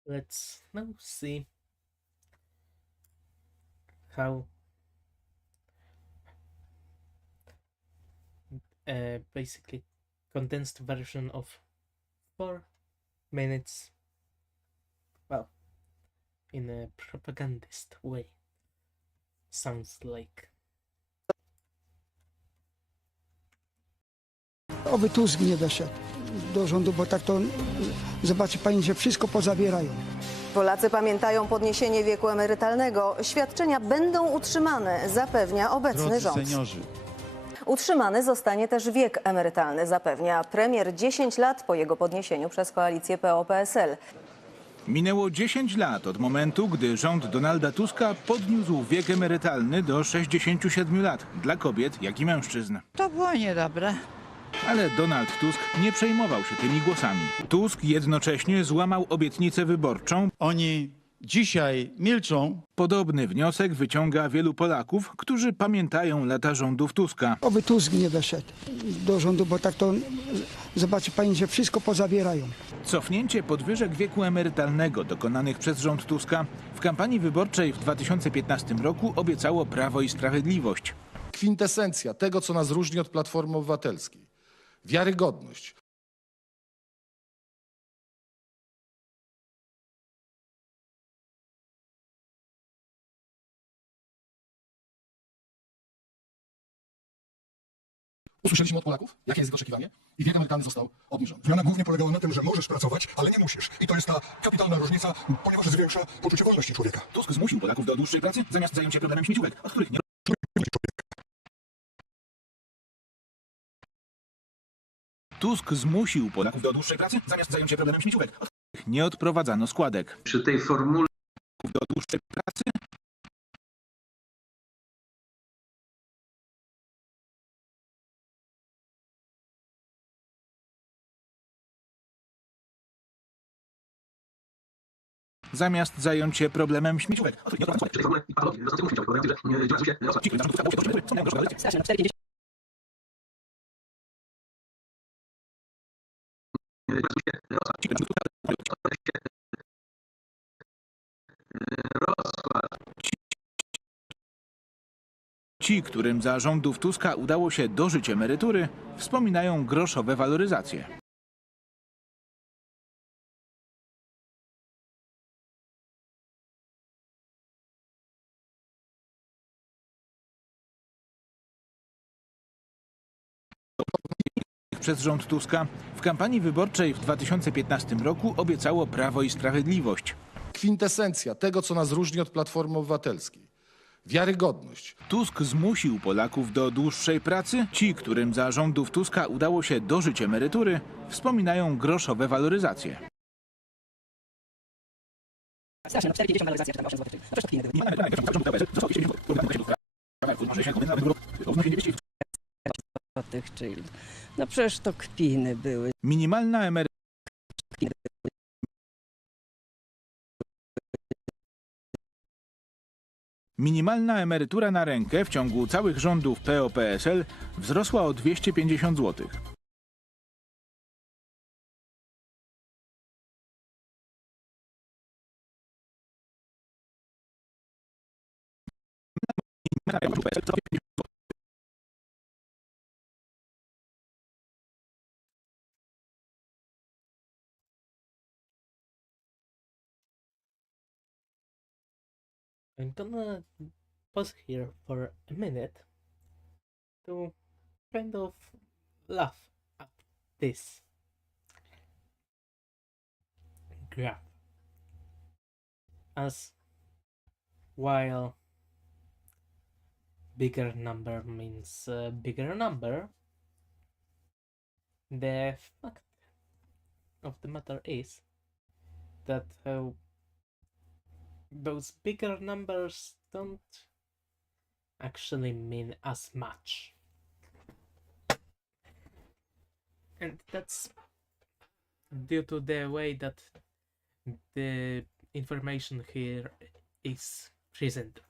Let's now see how basically condensed version of 4 minutes, well, in a propagandist way, sounds like. Oby Tusk nie doszedł do rządu, bo tak to zobaczy pani, że wszystko pozabierają. Polacy pamiętają podniesienie wieku emerytalnego. Świadczenia będą utrzymane, zapewnia obecny rząd. seniorzy. Utrzymany zostanie też wiek emerytalny, zapewnia premier 10 lat po jego podniesieniu przez koalicję PO-PSL. Minęło 10 lat od momentu, gdy rząd Donalda Tuska podniósł wiek emerytalny do 67 lat dla kobiet, jak i mężczyzn. To było niedobre. Ale Donald Tusk nie przejmował się tymi głosami. Tusk jednocześnie złamał obietnicę wyborczą. Oni dzisiaj milczą. Podobny wniosek wyciąga wielu Polaków, którzy pamiętają lata rządów Tuska. Oby Tusk nie weszedł do rządu, bo tak to zobaczy pani, że wszystko pozabierają. Cofnięcie podwyżek wieku emerytalnego dokonanych przez rząd Tuska w kampanii wyborczej w 2015 roku obiecało Prawo i Sprawiedliwość. Kwintesencja tego, co nas różni od Platformy Obywatelskiej. Wiarygodność. Usłyszeliśmy od Polaków, jakie jest ich oczekiwanie i wiek emerytalny został obniżony. Zmiana głównie polegała na tym, że możesz pracować, ale nie musisz. I to jest ta kapitalna różnica, ponieważ zwiększa poczucie wolności człowieka. Tusk zmusił Polaków do dłuższej pracy, zamiast zająć się problemem śmieciówek, od których nie... Tusk zmusił Polaków do dłuższej pracy, zamiast zająć się problemem śmieciówek, od których nie odprowadzano składek. Przy tej formule Do dłuższej pracy zamiast zająć się problemem śmieciówek, od których nie odprowadzano składek. Ci, którym za rządów Tuska udało się dożyć emerytury, wspominają groszowe waloryzacje. Przez rząd Tuska w kampanii wyborczej w 2015 roku obiecało Prawo i Sprawiedliwość. Kwintesencja tego, co nas różni od Platformy Obywatelskiej. Wiarygodność. Tusk zmusił Polaków do dłuższej pracy. Ci, którym za rządów Tuska udało się dożyć emerytury, wspominają groszowe waloryzacje. Strasznie, 4,50 waloryzacja, 48 zł. No przecież Czyli, no przecież to kpiny były. Minimalna emerytura. Minimalna emerytura na rękę w ciągu całych rządów PO-PSL wzrosła o 250 zł. I'm gonna pause here for a minute to kind of laugh at this graph. As while bigger number means bigger number, the fact of the matter is that those bigger numbers don't actually mean as much. And that's due to the way that the information here is presented.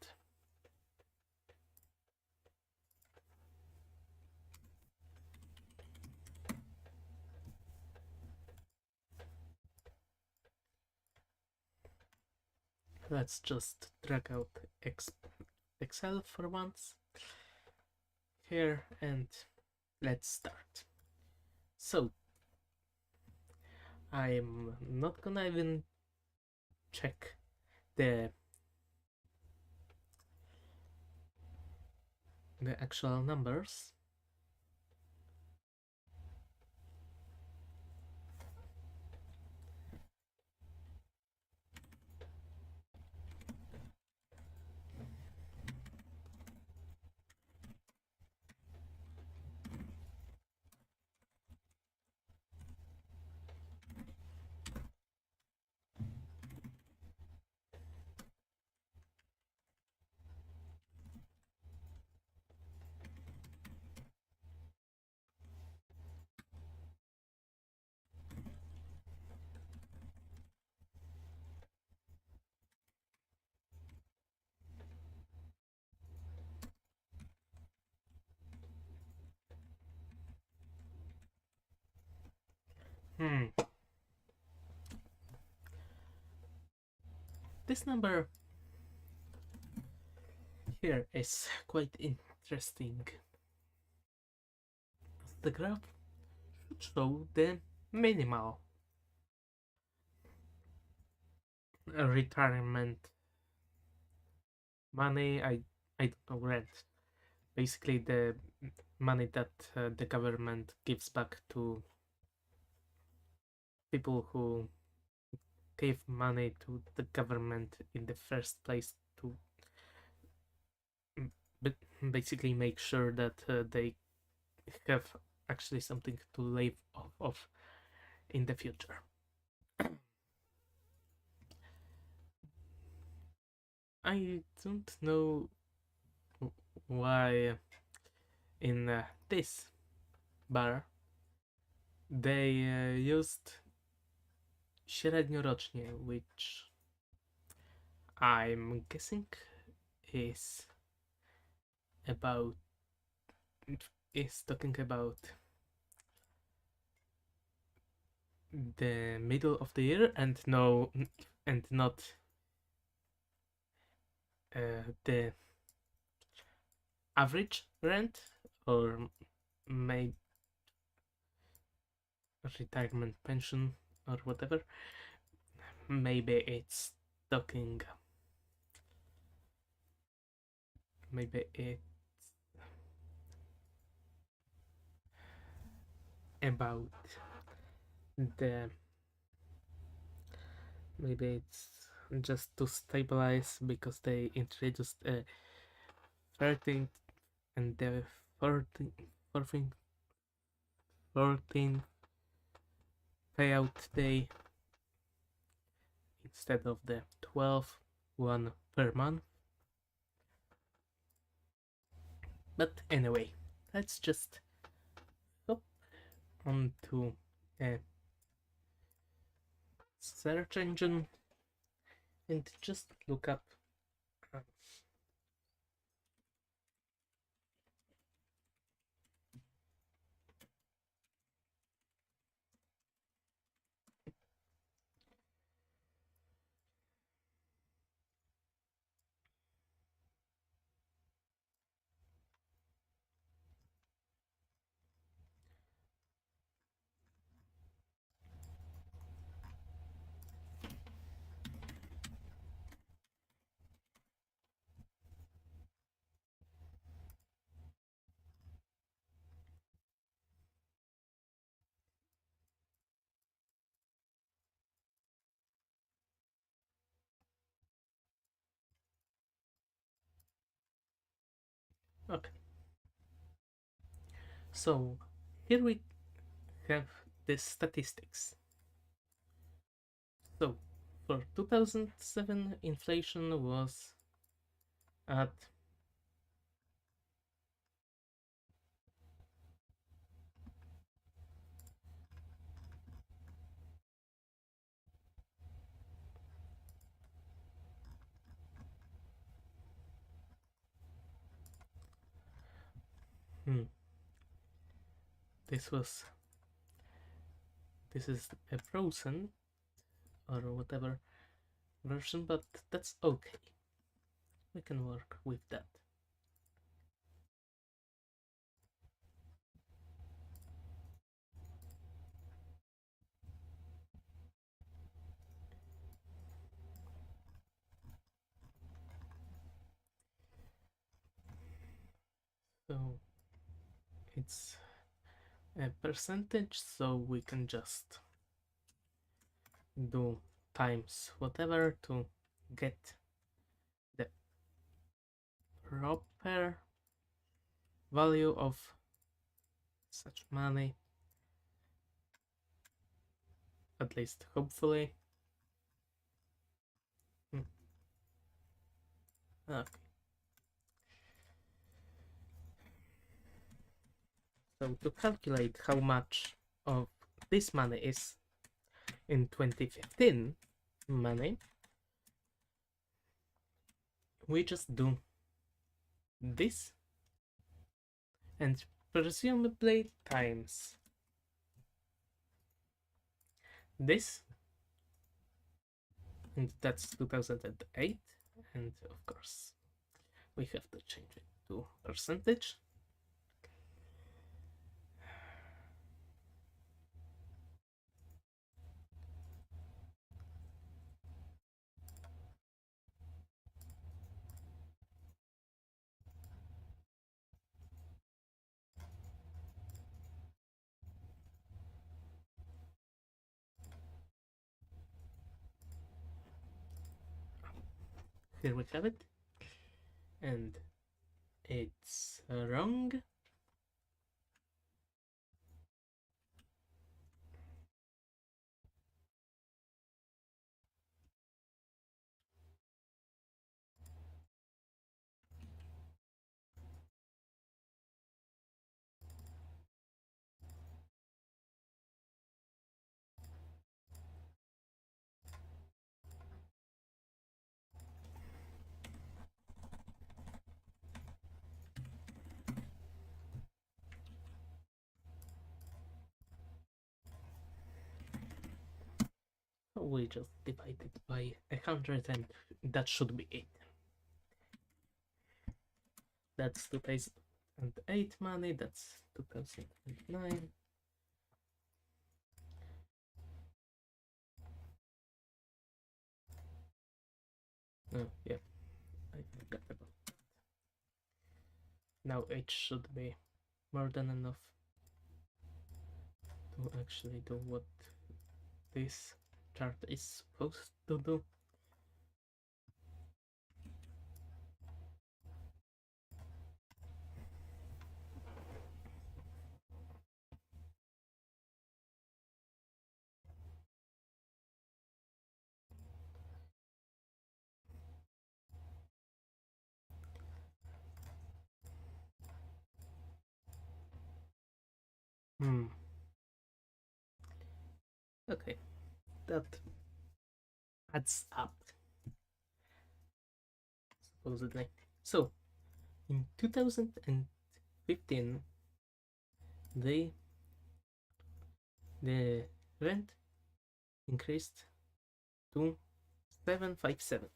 Let's just drag out Excel for once here and let's start. So I'm not gonna even check the actual numbers. This number here is quite interesting. The graph should show the minimal retirement money. I don't know, rent. Basically the money that the government gives back to people who gave money to the government in the first place to basically make sure that they have actually something to live off of in the future. I don't know why in this bar they used średniorocznie, which I'm guessing is talking about the middle of the year and not the average rent, or maybe retirement pension or whatever. Maybe it's talking about the maybe it's just to stabilize because they introduced a 13th and the 14th payout day instead of the 12 one per month. But anyway, let's just hop onto a search engine and just look up okay. So here we have the statistics. So for 2007 inflation was at this is a frozen or whatever version, but that's okay. We can work with that. So it's a percentage, so we can just do times whatever to get the proper value of such money, at least hopefully. Okay. So to calculate how much of this money is in 2015 money, we just do this and presumably times this, and that's 2008, and of course we have to change it to percentage. Here we have it, and it's wrong. We just divide it by 100 and that should be it. That's 2008 money, that's 2009. Oh, yeah, I forgot about that. Now it should be more than enough to actually do what this chart is supposed to do. Okay, that adds up, supposedly. So, in 2015, the rent increased to 757,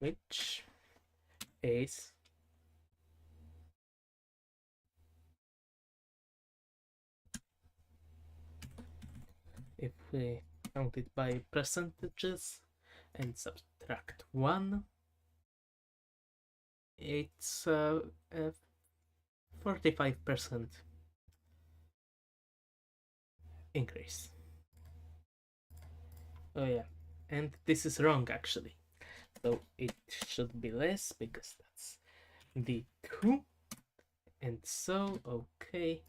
which is if we count it by percentages and subtract 1, it's a 45% increase. Oh yeah, and this is wrong actually. So it should be less because that's the 2. And so, okay.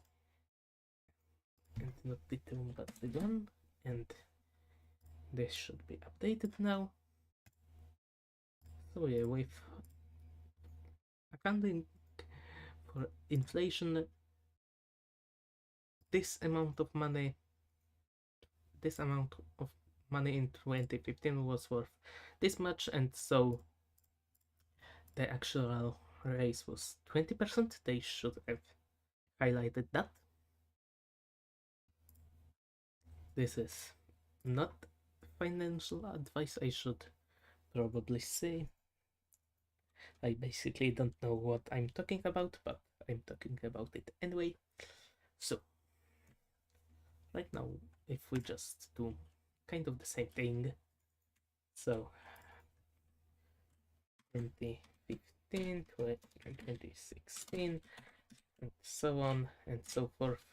And not the 2 but the 1. And this should be updated now. So yeah, with accounting for inflation, this amount of money in 2015 was worth this much, and so the actual raise was 20%. They should have highlighted that. This is not financial advice, I should probably say. I basically don't know what I'm talking about, but I'm talking about it anyway. So, right now, if we just do kind of the same thing, so 2015, 2016, and so on and so forth.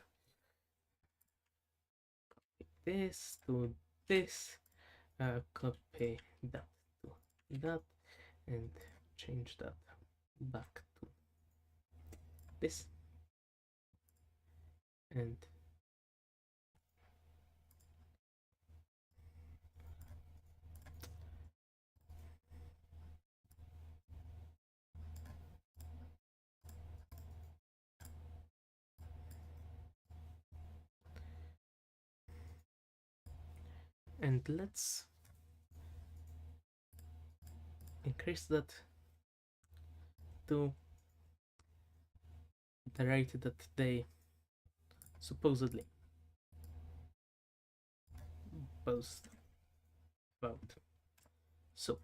Copy this to this, copy that to that, and change that back to this, and let's increase that to the rate that they supposedly boast about. So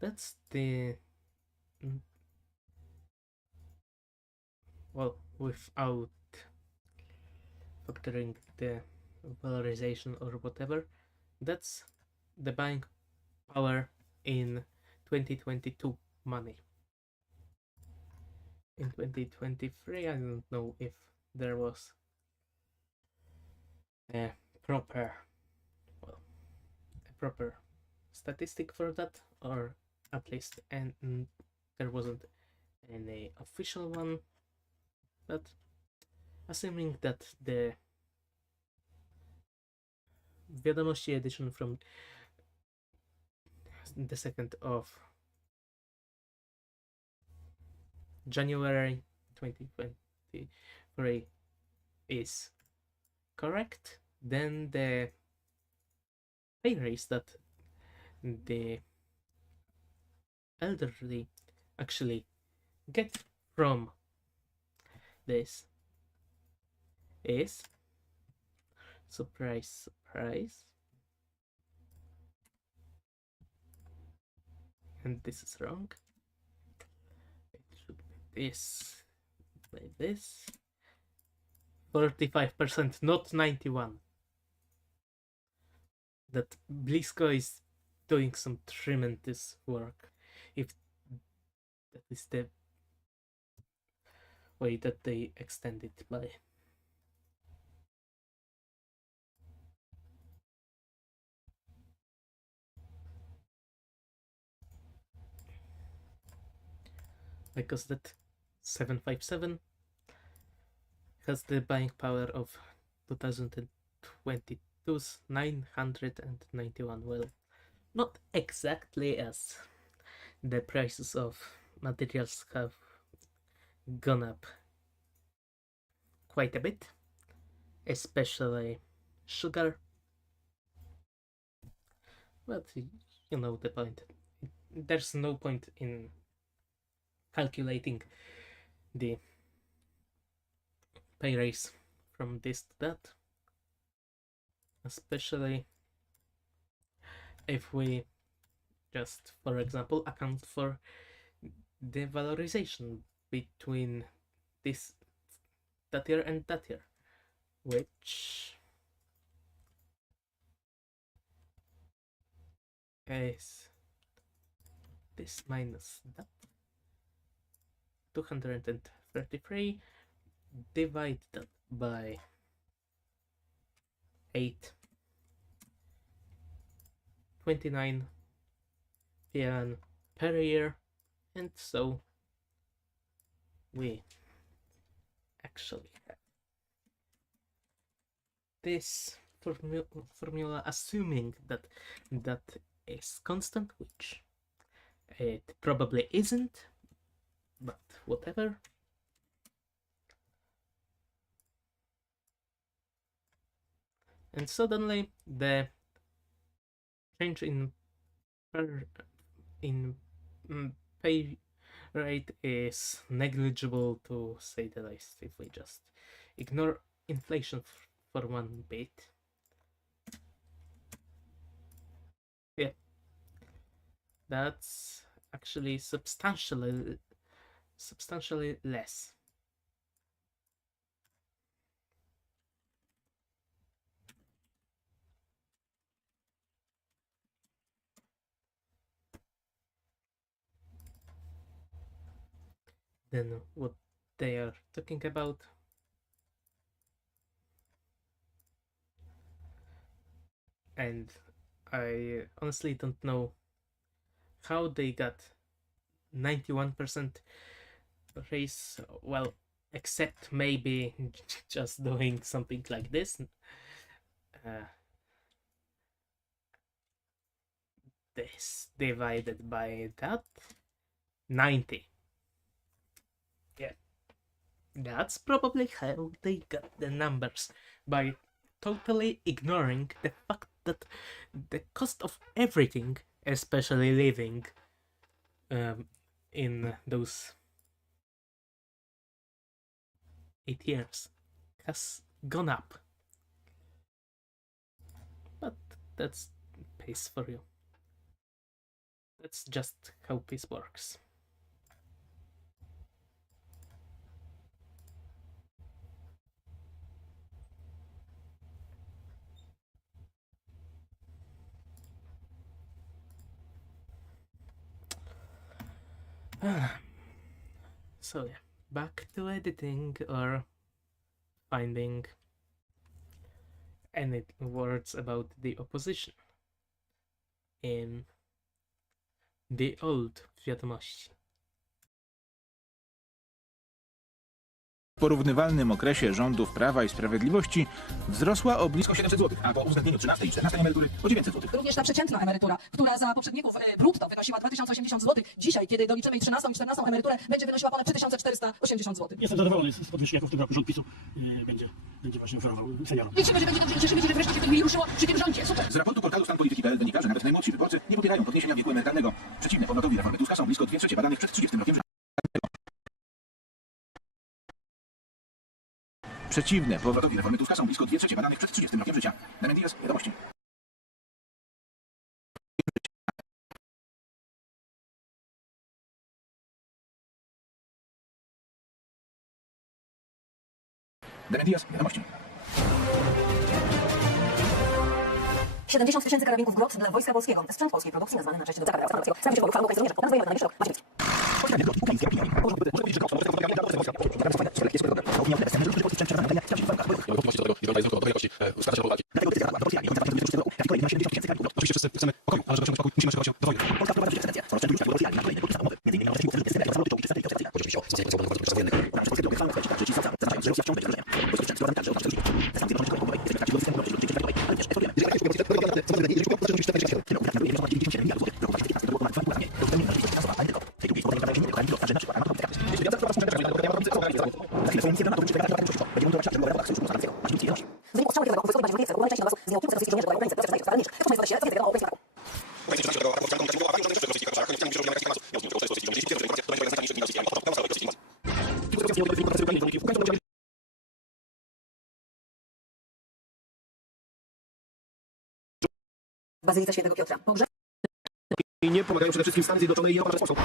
that's the well, without factoring the valorization or whatever, that's the buying power in 2022 money. In 2023, I don't know if there was a proper, well, a proper statistic for that, or at least there wasn't any official one, but assuming that the Wiadomości edition from the 2nd of January 2023 is correct, then the pay raise that the elderly actually get from this is, surprise, surprise, and this is wrong, it should be this, like this, 45%, not 91. That Blisko is doing some tremendous work, if that is the way that they extend it by. Because that 757 has the buying power of 2022's 991. Well, not exactly, as the prices of materials have gone up quite a bit, especially sugar. But you know the point. There's no point in calculating the pay raise from this to that, especially if we just, for example, account for the valorization between that year and that year, which is this minus that 233 divided by 8, 29 PLN per year, and so we actually have this formula, assuming that that is constant, which it probably isn't, but whatever. And suddenly the change in pay rate is negligible, to say the least, if we just ignore inflation for one bit. Yeah, that's actually substantially less. Than what they are talking about. And I honestly don't know how they got 91% raise, well, except maybe just doing something like this. This divided by that 90. Yeah, that's probably how they got the numbers, by totally ignoring the fact that the cost of everything, especially living, in those 8 years, has gone up. But that's peace for you. That's just how peace works. So yeah, back to editing or finding any words about the opposition in the old wiadomości. W porównywalnym okresie rządów Prawa i Sprawiedliwości wzrosła o blisko 700 zł, a po uwzględnieniu 13 i 14 emerytury o 900 zł. Również ta przeciętna emerytura, która za poprzedników brutto wynosiła 2080 zł, dzisiaj, kiedy doliczymy i 13 i 14 emeryturę, będzie wynosiła ponad 3480 zł. Jestem zadowolony z podwyżki, jaką w tym roku rząd PiSu będzie właśnie oferował seniorom. Liczymy, że będzie dobrze, cieszymy się, że wreszcie się to ruszyło przy tym rządzie. Super. Z raportu portalu Stan Polityki.pl wynika, że nawet najmłodsi wyborcy nie popierają podniesienia wieku emerytalnego. Przeciwne powrotowi reformy Tuska są blisko 2/3 badanych przed 30 rokiem życia. przeciwne Powrotowi reformy Tuska są blisko 2/3 badanych przed 30 rokiem życia. Damian Diaz, wiadomości. Damian Diaz, wiadomości. 70 000 karabinków Glock dla Wojska Polskiego. Sprzęt polskiej produkcji nazwany na cześć Dudzaka Rafał Sprawie się pochwały Ukraińscy żołnierze. Potem na szybko. Oczywiście wszyscy chcemy pokoju, ale żeby osiągnąć pokój, musimy szykować się do wojny. W Bazylice Świętego Piotra. I nie pomagają przede wszystkim Stany Zjednoczone i jej oparcie sposób.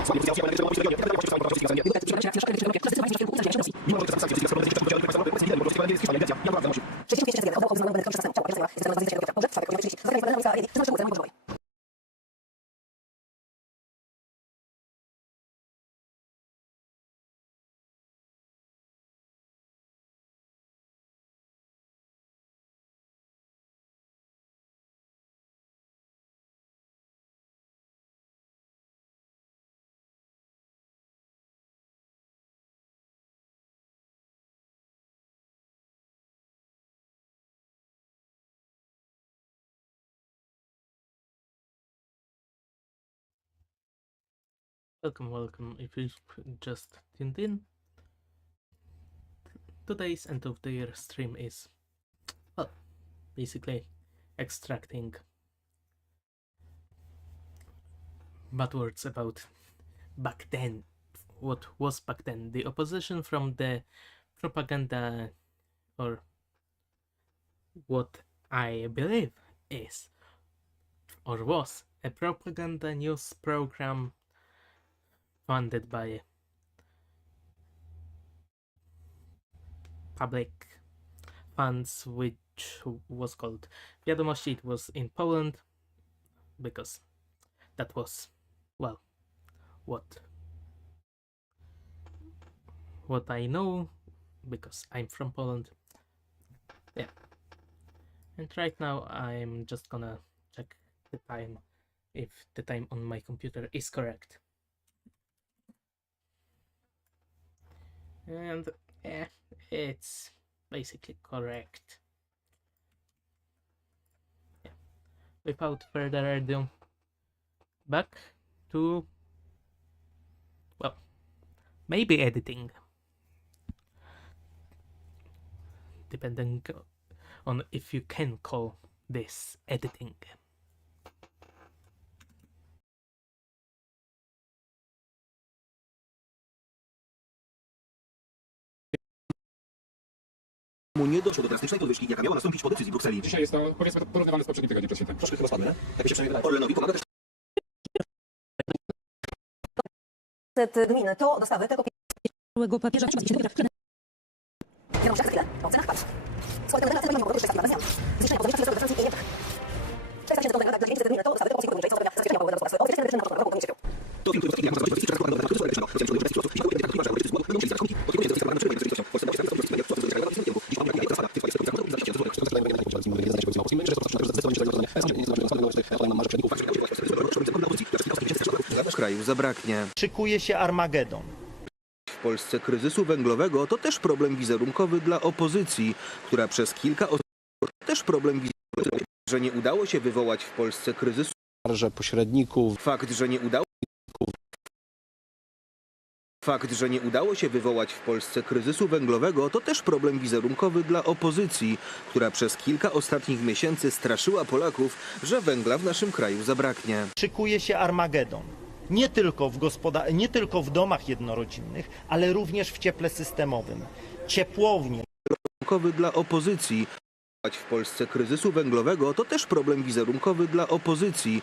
Welcome, if you've just tuned in. Today's end of the year stream is, well, basically extracting bad words about back then, what was back then, the opposition from the propaganda, or what I believe is, or was, a propaganda news program funded by public funds, which was called Wiadomości. It was in Poland because that was, well, what I know, because I'm from Poland. Yeah. And right now I'm just gonna check the time, if the time on my computer is correct. And yeah, it's basically correct. Yeah. Without further ado, back to, well, maybe editing, depending on if you can call this editing. nie doszło do drastycznej podwyżki, jaka miała nastąpić po decyzji Brukseli. Dzisiaj jest to, powiedzmy, porównywalne z poprzednim tygodniem przed świętem. Troszkę chyba spadły, tak mi się przynajmniej wydaje. Orlenowi pomaga też gmin to dostawy tego papieża. Wiadomo, że za chwilę o cenach paliw. Składane na cenę mogą 600 zmian. Zniszczenie podwyżki we Francji i Niemczech. 400 000 dla dzielnicy gminy to dostawy do Polski górniczej, co zapewnia zabezpieczenie połowy gospodarstwa. O 30 na roku nie cierpią. to film, który w jak można zobaczyć w nowego kryzysu elektrycznego. Chcemy do inwestycji i będą chcieli zaraz komiki. Opiekuje się zastosowane przyjmuje bezpieczeństwo. Polsce daje się w kraju zabraknie. Szykuje się Armagedon. W Polsce kryzysu węglowego to też problem wizerunkowy dla opozycji, która przez kilka też problem wizerunkowy, że nie udało się wywołać w Polsce kryzysu. Pośredników. Fakt, że nie udało się wywołać w Polsce kryzysu węglowego, to też problem wizerunkowy dla opozycji, która przez kilka ostatnich miesięcy straszyła Polaków, że węgla w naszym kraju zabraknie. Szykuje się Armagedon. Nie tylko w domach jednorodzinnych, ale również w cieple systemowym. Ciepłownie. Wizerunkowy dla opozycji. W Polsce kryzysu węglowego to też problem wizerunkowy dla opozycji.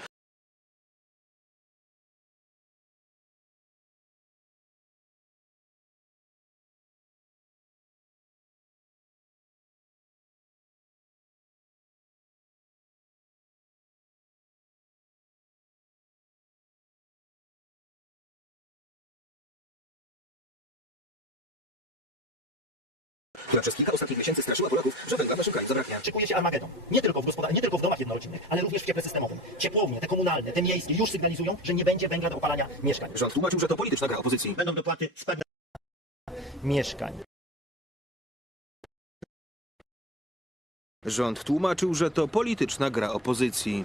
Która przez kilka ostatnich miesięcy straszyła Polaków, że węgla w naszym kraju zabraknie. Szykuje się Armagedon. Nie tylko w domach jednorodzinnych, ale również w cieple systemowym. Ciepłownie, te komunalne, te miejskie już sygnalizują, że nie będzie węgla do opalania mieszkań. Rząd tłumaczył, że to polityczna gra opozycji. Będą dopłaty spadne mieszkań. Rząd tłumaczył, że to polityczna gra opozycji.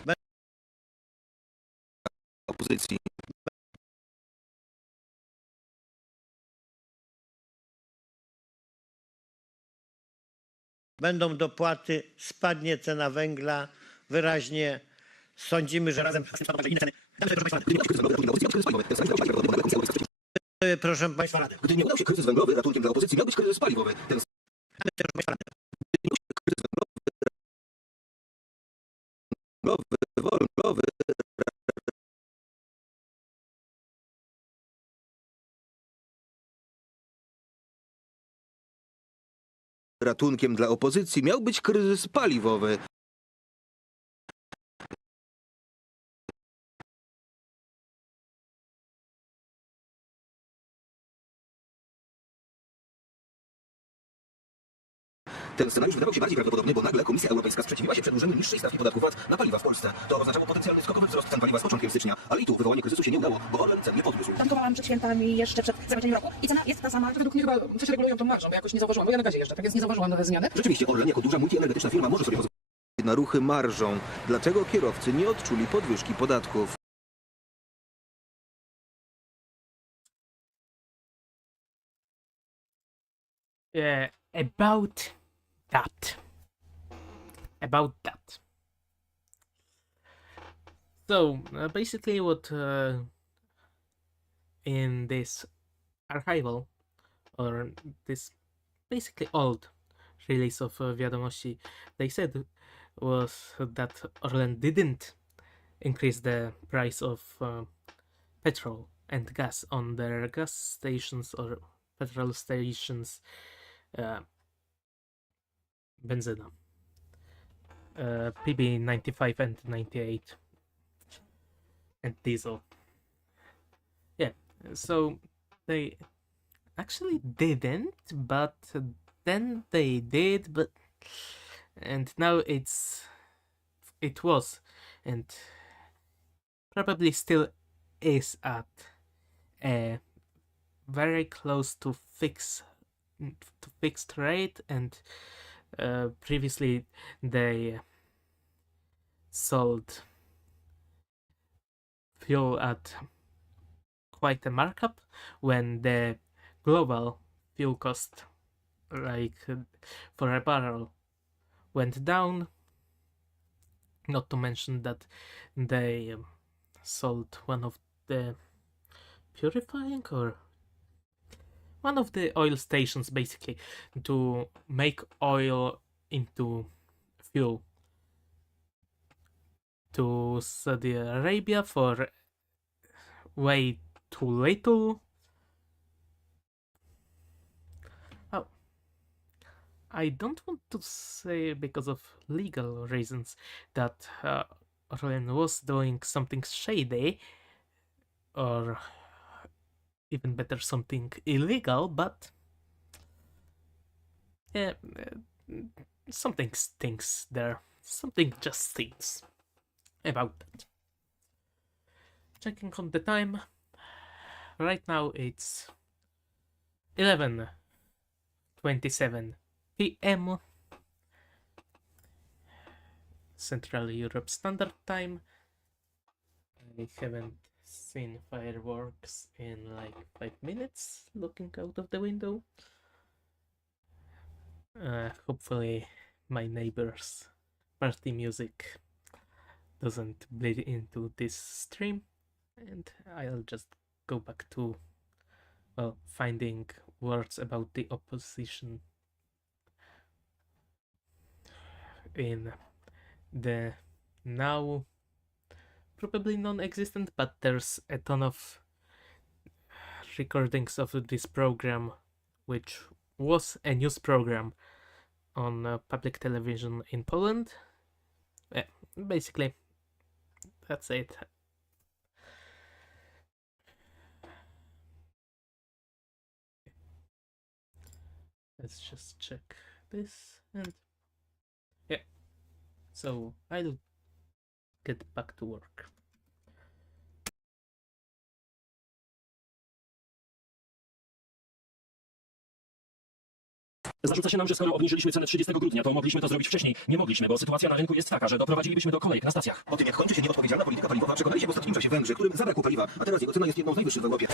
Będą dopłaty, spadnie cena węgla wyraźnie. Sądzimy, że razem z tym także inne ceny. Proszę Państwa Rady. Gdy nie udał się kryzys węglowy, ratunkiem dla opozycji miał być kryzys paliwowy. Ratunkiem dla opozycji miał być kryzys paliwowy. Ten scenariusz wydawał się bardziej prawdopodobny, bo nagle Komisja Europejska sprzeciwiła się przedłużeniu niższej stawki podatku VAT na paliwa w Polsce. To oznaczało potencjalny skokowy wzrost cen paliwa z początkiem stycznia, ale i tu wywołanie kryzysu się nie udało, bo Orlen cen nie podniósł. Tankowałam przed świętami, jeszcze przed zakończeniem roku i cena jest ta sama. Według mnie chyba coś regulują tą marżą, bo jakoś nie zauważyłam, bo ja na gazie jeżdżę, tak więc nie zauważyłam nowe zmiany. Rzeczywiście Orlen jako duża multienergetyczna firma może sobie pozwolić na ruchy marżą. Dlaczego kierowcy nie odczuli podwyżki podatków? About that. So basically, what in this archival or this basically old release of Wiadomości they said was that Orlen didn't increase the price of petrol and gas on their gas stations or petrol stations. Benzyna. PB 95 and 98 and diesel. Yeah, so they actually didn't, but then they did, but and now it was and probably still is at a very close to fixed rate, and previously they sold fuel at quite a markup when the global fuel cost, like for a barrel, went down. Not to mention that they sold one of the purifying or one of the oil stations, basically, to make oil into fuel to Saudi Arabia for way too little. Oh, I don't want to say because of legal reasons that Orlen was doing something shady, or even better, something illegal, but yeah, something stinks there. Something just stinks about that. Checking on the time. Right now it's 11:27 p.m. Central Europe Standard Time. I haven't seen fireworks in like 5 minutes looking out of the window. Hopefully my neighbor's party music doesn't bleed into this stream, and I'll just go back to, well, finding words about the opposition in the now probably non-existent, but there's a ton of recordings of this program, which was a news program on public television in Poland. Basically, that's it. Let's just check this, and yeah, so I'll get back to work. Zarzuca się nam, że skoro obniżyliśmy cenę 30 grudnia, to mogliśmy to zrobić wcześniej. Nie mogliśmy, bo sytuacja na rynku jest taka, że doprowadzilibyśmy do kolejek na stacjach. O tym, jak kończy się nieodpowiedzialna polityka paliwowa, przekonali się w ostatnim czasie Węgrzy, którym zabrakło paliwa, a teraz jego cena jest jedną z najwyższych w Europie.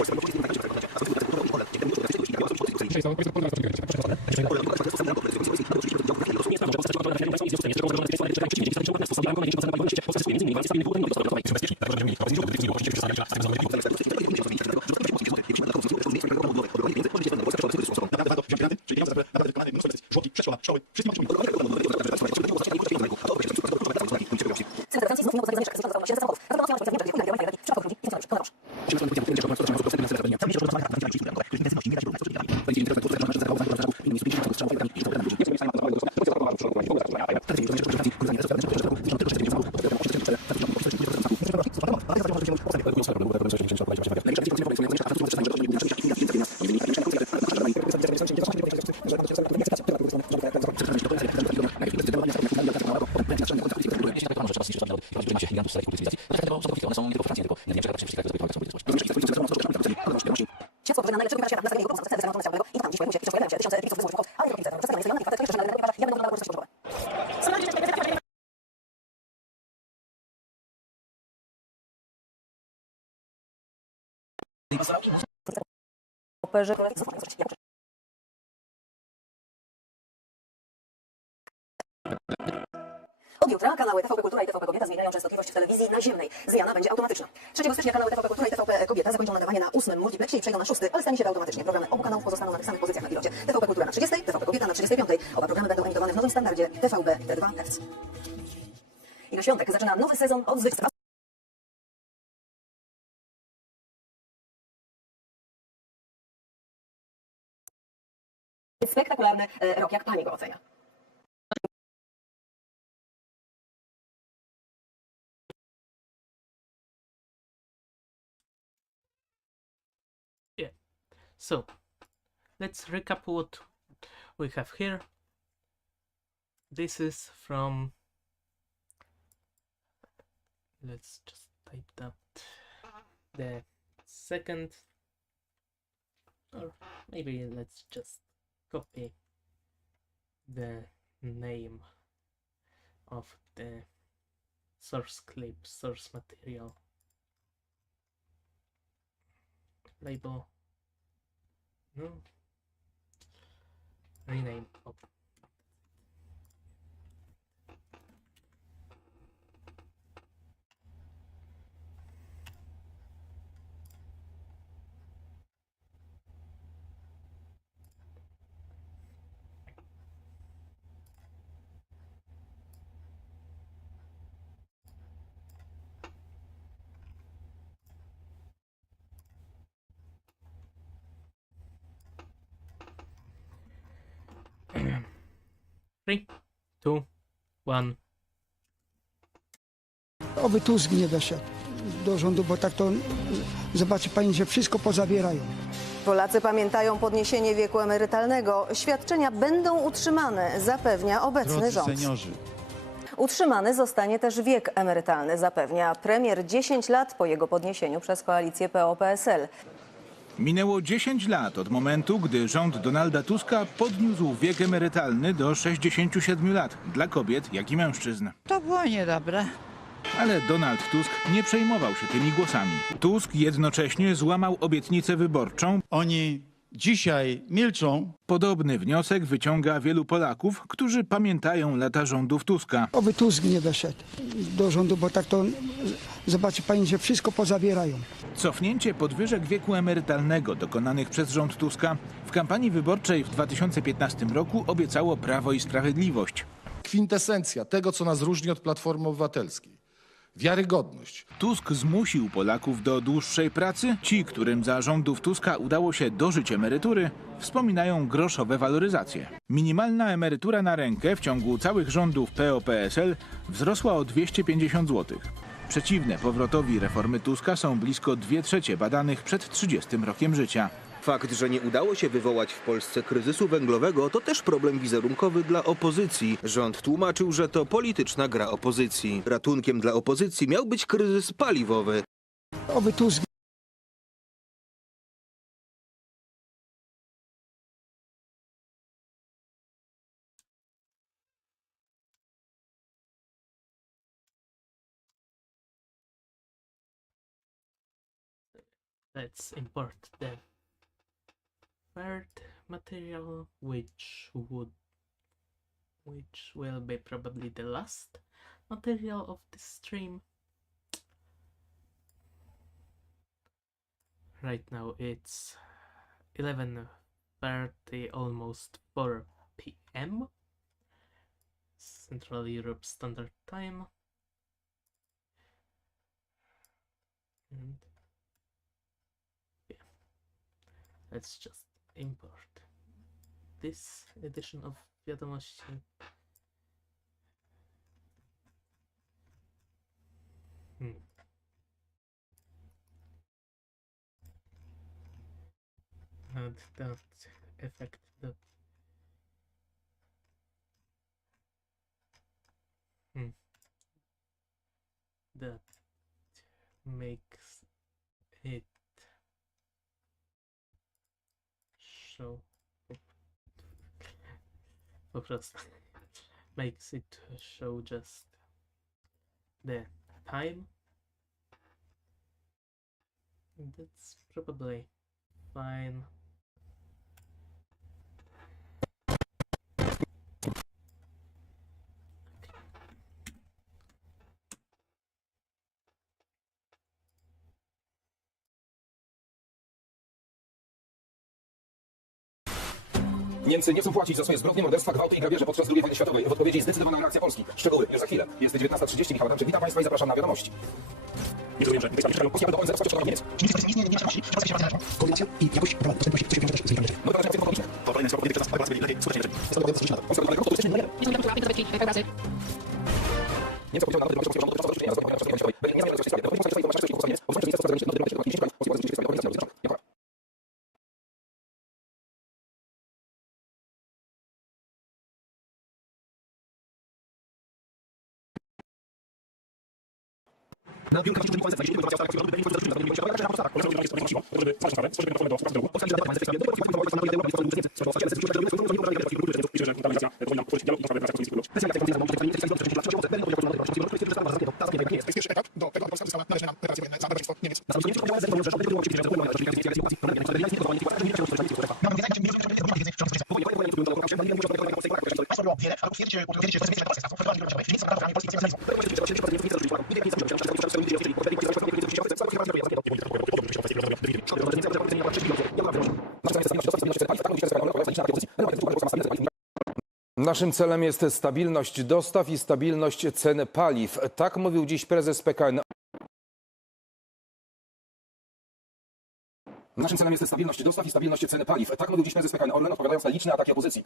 Od jutra kanały TVP Kultura i TVP Kobieta zmieniają częstotliwość w telewizji naziemnej. Zmiana będzie automatyczna. 3 stycznia kanały TVP Kultura i TVP Kobieta zakończą nadawanie na 8 multiplexie i przejdą na 6, ale stanie się to automatycznie. Programy obu kanałów pozostaną na tych samych pozycjach na pilocie. TVP Kultura na 30, TVP Kobieta na 35. Oba programy będą emitowane w nowym standardzie TVB T2 Hz. I na świątek zaczyna nowy sezon od zwycięstwa. Spektakularny rok, jak Pani go ocenia? Yeah, so let's recap what we have here. This is from, let's just type that, the second, or maybe let's just copy the name of the source clip, source material, label, no, rename. Oh. 3, 2, 1. Oby Tusk nie weszedł do rządu, bo tak to zobaczy pani, że wszystko pozabierają. Polacy pamiętają podniesienie wieku emerytalnego. Świadczenia będą utrzymane, zapewnia obecny rząd. Seniorzy. Utrzymany zostanie też wiek emerytalny, zapewnia premier 10 lat po jego podniesieniu przez koalicję PO-PSL. Minęło 10 lat od momentu, gdy rząd Donalda Tuska podniósł wiek emerytalny do 67 lat dla kobiet, jak i mężczyzn. To było niedobre. Ale Donald Tusk nie przejmował się tymi głosami. Tusk jednocześnie złamał obietnicę wyborczą. Oni dzisiaj milczą. Podobny wniosek wyciąga wielu Polaków, którzy pamiętają lata rządów Tuska. Oby Tusk nie weszedł do rządu, bo tak to zobaczy pani, że wszystko pozabierają. Cofnięcie podwyżek wieku emerytalnego dokonanych przez rząd Tuska w kampanii wyborczej w 2015 roku obiecało Prawo i Sprawiedliwość. Kwintesencja tego, co nas różni od Platformy Obywatelskiej. Wiarygodność. Tusk zmusił Polaków do dłuższej pracy. Ci, którym za rządów Tuska udało się dożyć emerytury, wspominają groszowe waloryzacje. Minimalna emerytura na rękę w ciągu całych rządów PO-PSL wzrosła o 250 zł. Przeciwne powrotowi reformy Tuska są blisko 2/3 badanych przed 30 rokiem życia. Fakt, że nie udało się wywołać w Polsce kryzysu węglowego, to też problem wizerunkowy dla opozycji. Rząd tłumaczył, że to polityczna gra opozycji. Ratunkiem dla opozycji miał być kryzys paliwowy. Oby Tusk. Let's import the third material, which will be probably the last material of this stream. Right now it's 11:30, almost 4 p.m. Central Europe Standard Time. And yeah, let's just import this edition of Wiadomości. And that effect that that makes it show po prostu makes it show just the time. That's probably fine. Niemcy nie chcą płacić za swoje zbrodnie, morderstwa, gwałty i grabieże podczas II wojny światowej. W odpowiedzi zdecydowana reakcja Polski. Szczegóły już za chwilę. Jest 19:30, Michał Adamczyk. Witam Państwa i zapraszam na wiadomości. Nie rozumiem, że Polski będą ONZ wsparcie Niemiec. Koordynacja i jakość dostępności nowe narzędzia technologiczne. To kolejny sprawdź przez nas lepiej skutecznie lepiej. Niemcy powiedział nawet, że rządu do nie Naszym celem jest stabilność dostaw i stabilność cen paliw. Tak mówił dziś prezes PKN. Naszym celem jest stabilność dostaw i stabilność ceny paliw. Tak mówił dziś prezes PKN Orlen, odpowiadając na liczne ataki opozycji.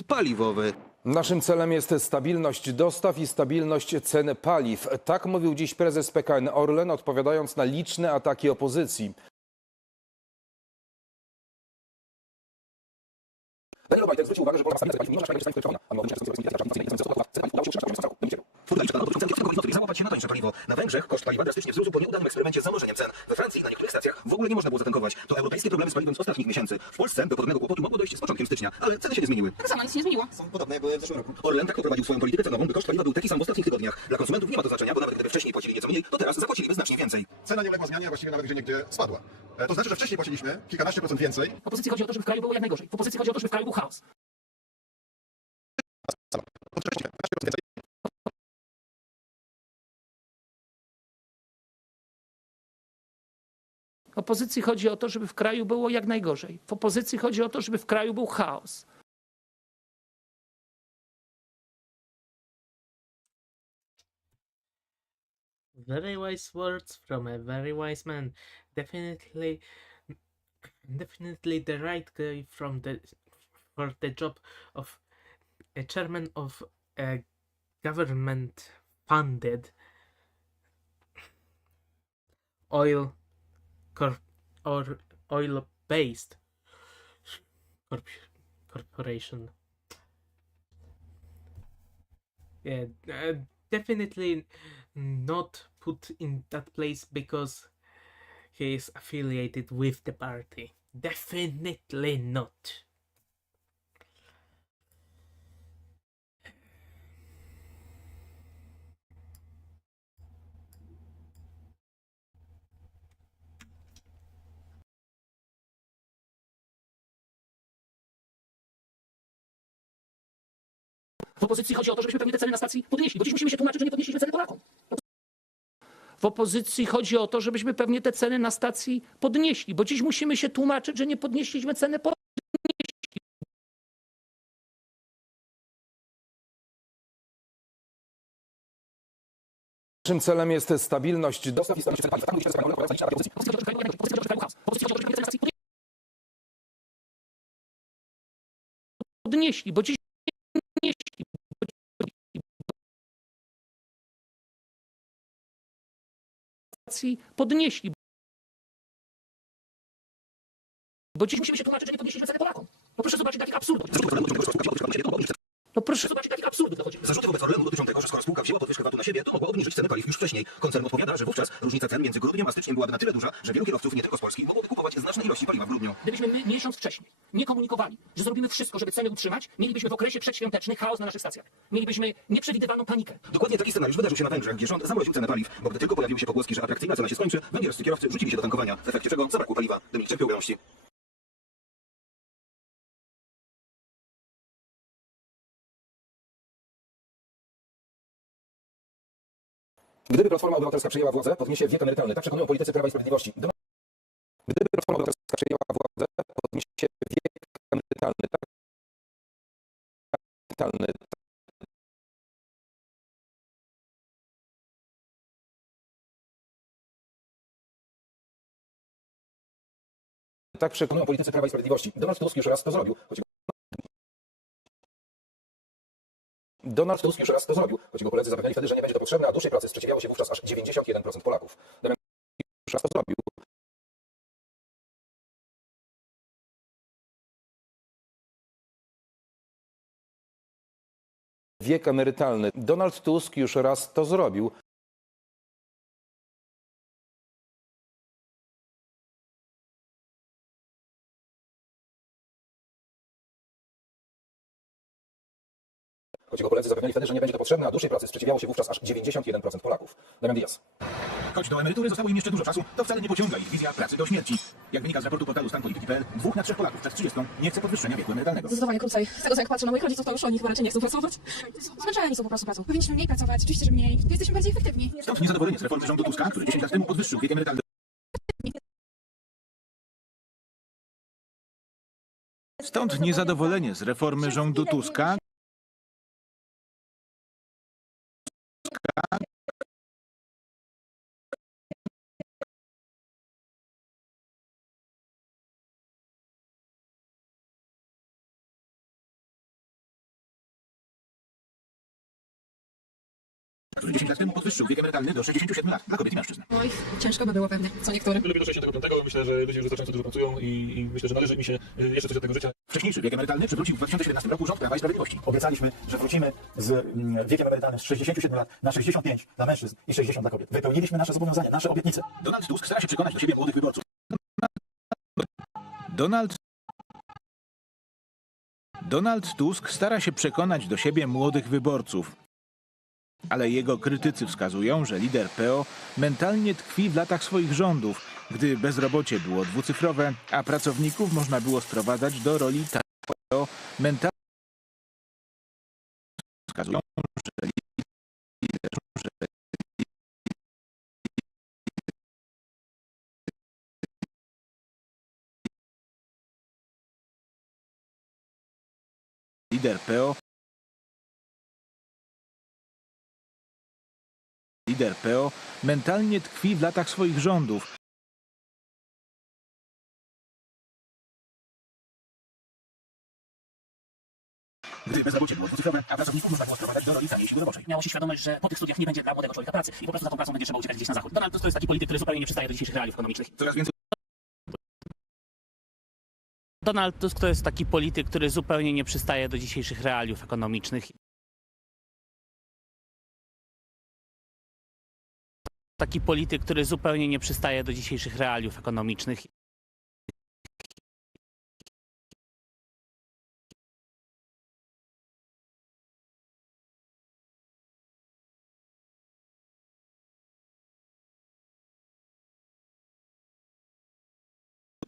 kryzys paliwowy. Naszym celem jest stabilność dostaw i stabilność cen paliw. Tak mówił dziś prezes PKN Orlen, odpowiadając na liczne ataki opozycji. Daniel Obajtek zwrócił uwagę, że Polska stabilna ceny paliw nie może załapać się na tańsze paliwo. Na Węgrzech koszt paliwa drastycznie wzrósł po nieudanym eksperymencie z zamrożeniem cen. We Francji na niektórych stacjach w ogóle nie można było zatankować. To europejskie problemy z paliwem z ostatnich miesięcy. W Polsce do podobnego kłopotu mogło dojść z początkiem stycznia, ale ceny się nie zmieniły. Tak samo nic nie zmieniło. Są podobne jak były w zeszłym roku. Orlen tak poprowadził swoją politykę cenową, by koszt paliwa był taki sam w ostatnich tygodniach. Dla konsumentów nie ma to znaczenia, bo nawet gdyby wcześniej płacili nieco mniej, to teraz zapłaciliby znacznie więcej. Cena nie uległa zmianie, a właściwie nawet gdzie niegdzie spadła. To znaczy, że wcześniej płaciliśmy kilkanaście procent więcej. W opozycji chodzi o to, żeby w kraju było jak najgorzej. W opozycji chodzi o to, żeby w kraju był chaos. W opozycji chodzi o to, żeby w kraju było jak najgorzej. W opozycji chodzi o to, żeby w kraju był chaos. Very wise words from a very wise man. Definitely the right guy for the job of a chairman of a government-funded oil-based corporation. Yeah, definitely not put in that place because he is affiliated with the party. Definitely not. W opozycji chodzi o to, żebyśmy pewnie te ceny na stacji podnieśli, bo dziś musimy się tłumaczyć, że nie podnieśliśmy ceny Polakom. W opozycji chodzi o to, żebyśmy pewnie te ceny na stacji podnieśli, bo dziś musimy się tłumaczyć, że nie podnieśliśmy ceny Polakom. Naszym celem jest stabilność dostaw i stabilność cen paliw. Podnieśli, bo dziś podnieśli. Podnieśli. Bo dziś musimy się tłumaczyć, że nie podnieśliśmy ceny Polakom. No proszę zobaczyć takich absurdów. No proszę zobaczyć takich absurdów dochodzi. Zarzuty wobec Orlenu dotyczą tego, że skoro spółka wzięła podwyżkę VAT-u na siebie, to mogła obniżyć ceny paliw już wcześniej. Koncern odpowiada, że wówczas różnica cen między grudniem a styczniem byłaby na tyle duża, że wielu kierowców, nie tylko z Polski, mogłoby kupować znaczne ilości paliwa w grudniu. Gdybyśmy my miesiąc wcześniej nie komunikowali, że zrobimy wszystko, żeby ceny utrzymać, mielibyśmy w okresie przedświątecznym chaos na naszych stacjach. Mielibyśmy nieprzewidywalną panikę. Dokładnie taki scenariusz wydarzył się na Węgrzech, gdzie rząd zamroził cenę paliw, bo gdy tylko pojawiły się pogłoski, że atrakcyjna cena się skończy, węgierscy kierowcy rzucili się do tankowania, w efekcie czego zabrakło paliwa. Dominik cierpiał wiadomości. Gdyby Platforma Obywatelska przejęła władzę, podniesie wiek emerytalny. Tak przekonują politycy Prawa i Sprawiedliwości. Gdyby Platforma Obywatelska przejęła władzę, podniesie wiek emerytalny. Tak przekonują politycy Prawa i Sprawiedliwości. Donald Tusk już raz to zrobił. Choć jego koledzy zapewniali wtedy, że nie będzie to potrzebne, a dłuższej pracy sprzeciwiało się wówczas aż 91% Polaków. Już raz to zrobił. Wiek emerytalny. Donald Tusk już raz to zrobił. Choć jego koledzy zapewniali wtedy, że nie będzie to potrzebne, a dłuższej pracy sprzeciwiało się wówczas aż 91% Polaków. Damian Diaz. Choć do emerytury zostało im jeszcze dużo czasu, to wcale nie pociąga ich wizja pracy do śmierci. Jak wynika z raportu portalu stanpolityki.pl, 2 na 3 Polaków przed 30 nie chce podwyższenia wieku emerytalnego. Zdecydowanie krócej. Z tego, co jak patrzę na moich rodziców, to już oni chyba raczej nie chcą pracować. Zmęczeni są po prostu pracą. Powinniśmy mniej pracować, oczywiście, że mniej. Jesteśmy bardziej efektywni. Stąd niezadowolenie z reformy rządu Tuska, który 10 lat temu podwyższył wiek emerytalny. Stąd niezadowolenie z reformy rządu Tuska, który 10 lat temu podwyższył wiek emerytalny do 67 lat dla kobiet i mężczyzn. No i ciężko by było pewnie, co niektórym. Lubię do 65. Myślę, że ludzie już wystarczająco dużo pracują i myślę, że należy mi się jeszcze coś od tego życia. Wcześniejszy wiek emerytalny przywrócił w 2017 roku rząd Prawa i Sprawiedliwości. Obiecaliśmy, że wrócimy z wiekiem emerytalnym z 67 lat na 65 dla mężczyzn i 60 dla kobiet. Wypełniliśmy nasze zobowiązania, nasze obietnice. Donald Tusk stara się przekonać do siebie młodych wyborców. Donald Tusk stara się przekonać do siebie młodych wyborców. Ale jego krytycy wskazują, że lider PO mentalnie tkwi w latach swoich rządów, gdy bezrobocie było dwucyfrowe, a pracowników można było sprowadzać do roli PO mentalnie wskazują, że lider PO mentalnie tkwi w latach swoich rządów. Gdy bezrobocie było dwucyfrowe, a pracowników można było sprowadzać do roli taniej siły roboczej. Miało się świadomość, że po tych studiach nie będzie dla młodego człowieka pracy i po prostu za tą pracą będzie trzeba uciekać gdzieś na zachód. Donald Tusk to jest taki polityk, który zupełnie nie przystaje do dzisiejszych realiów ekonomicznych. Coraz więcej Donald Tusk to jest taki polityk, który zupełnie nie przystaje do dzisiejszych realiów ekonomicznych. Taki polityk, który zupełnie nie przystaje do dzisiejszych realiów ekonomicznych.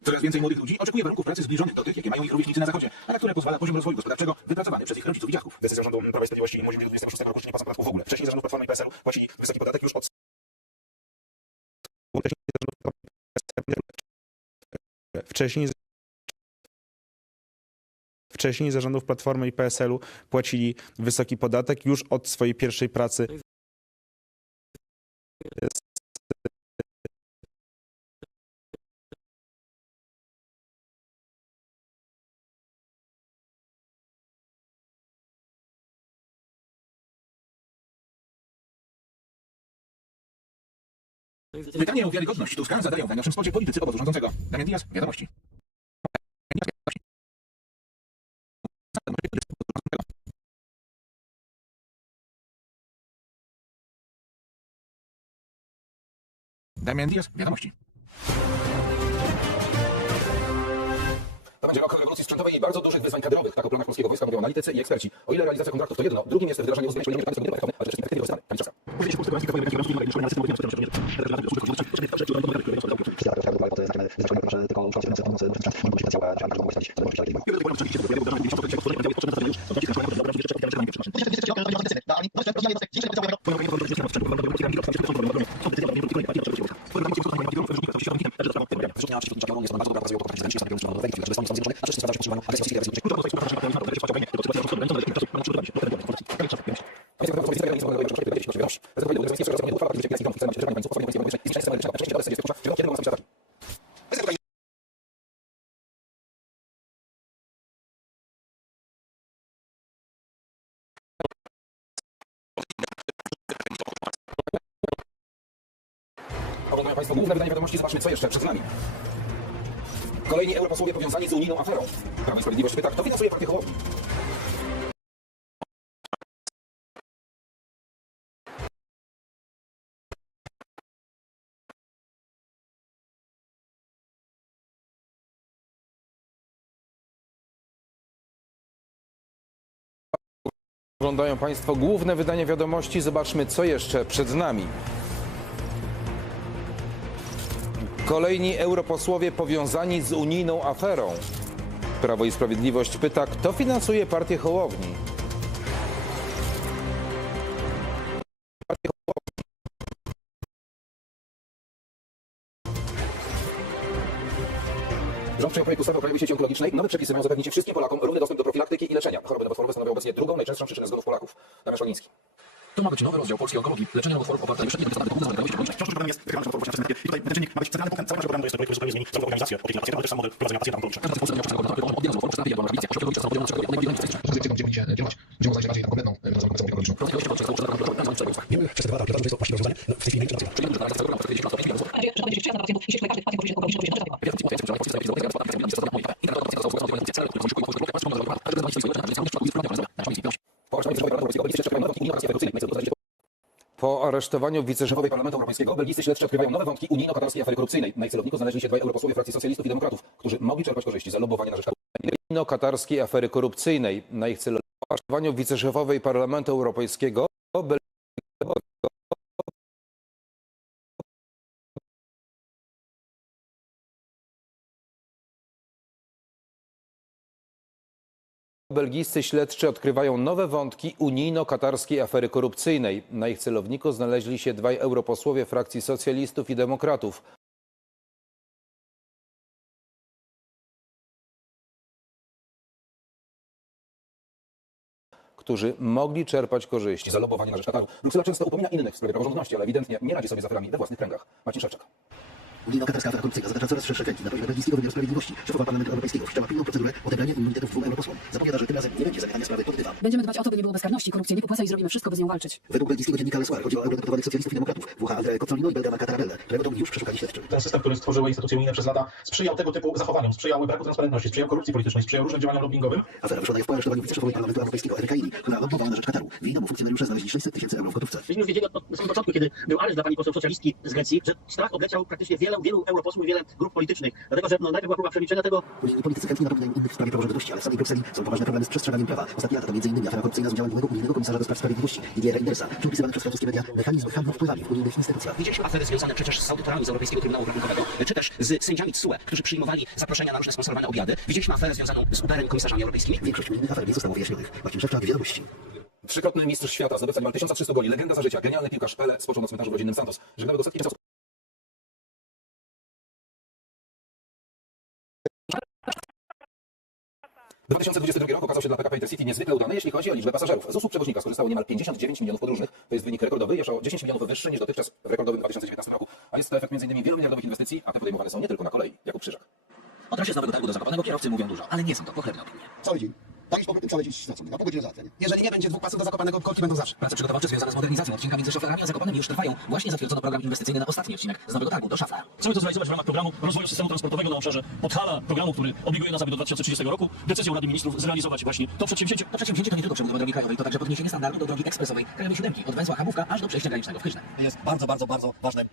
Coraz więcej młodych ludzi oczekuje warunków pracy zbliżonych do tych, jakie mają ich rówieśnicy na zachodzie, a na które pozwala poziom rozwoju gospodarczego wypracowany przez ich rodziców i dziadków. Decyzją rządu Prawa i Sprawiedliwości możliwi do 26 roku nie płacą podatków w ogóle. Wcześniej zarządów Platformy i PSL-u płacili wysoki podatek już od... Wcześniej zarządów Platformy i PSL-u płacili wysoki podatek już od swojej pierwszej pracy. Pytanie o wiarygodność Tuska zadają w najnowszym spocie politycy obozu rządzącego. Damian Diaz, Wiadomości. Damian Diaz, Wiadomości. To będzie rok rewolucji sprzętowej i bardzo dużych wyzwań kadrowych. Tak o planach polskiego wojska mówią analitycy i eksperci. O ile realizacja kontraktów to jedno, drugim jest wdrażanie uzbrojeń ale wcześniej perspektywy rozstany. Oglądają Państwo główne wydanie wiadomości. Zobaczmy, co jeszcze przed nami. Kolejni europosłowie powiązani z unijną aferą. Prawo i Sprawiedliwość pyta, kto finansuje partię Hołowni. Oglądają Państwo główne wydanie wiadomości. Zobaczmy, co jeszcze przed nami. Kolejni europosłowie powiązani z unijną aferą. Prawo i Sprawiedliwość pyta, kto finansuje partię Hołowni. Rząd przyjął projekt ustawy o Krajowej Sieci Onkologicznej. Nowe przepisy mają zapewnić wszystkim Polakom równy dostęp do profilaktyki i leczenia. Choroby nowotworowe stanowią obecnie drugą najczęstszą przyczynę zgonów Polaków. Damian Szolniński. To ma być nowy rozdział polskiej onkologii. Leczenie nowotworów oparte na wyszczepnie testowanych dokumentów zaległości chronicznej. Wciąż problemem jest wykrywanie nowotworów wczesne i tutaj ten czynnik ma być centralny punkt całego programu. Jest to projekt, który zupełnie zmieni całą organizację opieki na pacjenta, ale też sam model prowadzenia pacjenta onkologicznego. Wiemy wszyscy aresztowaniu wiceszefowej Parlamentu Europejskiego belgijscy śledczy odkrywają nowe wątki unijno-katarskiej afery korupcyjnej. Na ich celowniku znaleźli się dwaj europosłowie frakcji socjalistów i demokratów, którzy mogli czerpać korzyści z lobbowania na rzecz unijno-katarskiej afery korupcyjnej. Na ich celowniku aresztowaniu wiceszefowej Parlamentu Europejskiego belgijscy śledczy odkrywają nowe wątki unijno-katarskiej afery korupcyjnej. Na ich celowniku znaleźli się dwaj europosłowie frakcji socjalistów i demokratów. Którzy mogli czerpać korzyści z lobbowania na rzecz Kataru. Bruksela często upomina innych w sprawie praworządności, ale ewidentnie nie radzi sobie z aferami we własnych kręgach. Marcin Szewczak. Unijno-katarska afera korupcyjna zatacza coraz szersze kręgi. Na poziomie belgijskiego wymiaru sprawiedliwości szefowa Parlamentu Europejskiego wszczęła pilną procedurę odebrania immunitetów dwóm europosłom. Zapowiada, że tym razem nie będzie zamykania sprawy pod dywan. Będziemy dbać o to, by nie było bezkarności, korupcji nie popłaca i zrobimy wszystko, by z nią walczyć. Według belgijskiego dziennika Le Soir chodzi o eurodeputanych socjalistów i demokratów Włocha Andrea Cozzolino i Belga Marca Tarabella, którego dom już przeszukali śledczy. Ten system, który stworzyły instytucje unijne przez lata, sprzyjał tego typu zachowaniom, sprzyjał braku transparentności, sprzyjał korupcji politycznej, sprzyjał różnym działaniom lobbingowym. Afera wyszła w po aresztowaniu wiceszefowej Parlamentu Europejskiego Ewy Kaili, która lobbowała na rzecz Kataru. W jej domu funkcjonariusze znaleźli 600 000 euro w gotówce. Myśmy już wiedzieli od samego początku, kiedy był areszt dla pani poseł socjalistki z Grecji, że strach obleciał praktycznie wielu europosłów i wiele grup politycznych. Dlatego, że najpierw była próba przemilczenia tego. Politycy chętnie napominają innych w sprawie praworządności, ale w samej Brukseli są poważne problemy z przestrzeganiem prawa. Ostatnie lata to m.in. afera korupcyjna z udziałem byłego unijnego komisarza do spraw sprawiedliwości Didiera Reyndersa, czy opisywany przez francuskie media mechanizm handlu wpływami w unijnych instytucjach. Widzieliśmy afery związane przecież z audytorami z Europejskiego Trybunału Obrachunkowego, czy też z sędziami TSUE, którzy przyjmowali zaproszenia na różne sponsorowane obiady. Widzieliśmy aferę związaną z Uberem i komisarzami europejskimi. Większość unijnych afer nie zostało wyjaśnionych. Marcin Szewczak, Wiadomości. Trzykrotny mistrz świata, zdobywca niemal 1300 goli, legenda za życia, genialny piłkarz Pele spoczął na cmentarzu rodzinnym Santos. Żegnamy do setki osób. W 2022 roku okazał się dla PKP Intercity niezwykle udany, jeśli chodzi o liczbę pasażerów. Z usług przewoźnika skorzystało niemal 59 milionów podróżnych. To jest wynik rekordowy, już o 10 milionów wyższy niż dotychczas w rekordowym 2019 roku. A jest to efekt m.in. wielomiliardowych inwestycji, a te podejmowane są nie tylko na kolei. Jakub Krzyżak. O trasie z Nowego Targu do Zakopanego kierowcy mówią dużo, ale nie są to pochlebne opinie. Cały dzień. Tak już powrotem cały dzień stracony. Na pół godziny załatwienie. Jeżeli nie będzie dwóch pasów do Zakopanego, korki będą zawsze. Prace przygotowawcze związane z modernizacją odcinka między Szoferami a Zakopanem już trwają. Właśnie zatwierdzono program inwestycyjny na ostatni odcinek z Nowego Targu do Szafla. Chcemy to zrealizować w ramach programu rozwoju systemu transportowego na obszarze Podhala, programu, który obliguje nas, aby do 2030 roku decyzją Rady Ministrów zrealizować właśnie to przedsięwzięcie. To przedsięwzięcie to nie tylko przebudowa drogi krajowej, to także podniesienie standardu do drogi ekspresowej krajowej 7 od węzła Chabówka aż do przejścia granicznego w Kyźle. Jest bardzo ważnym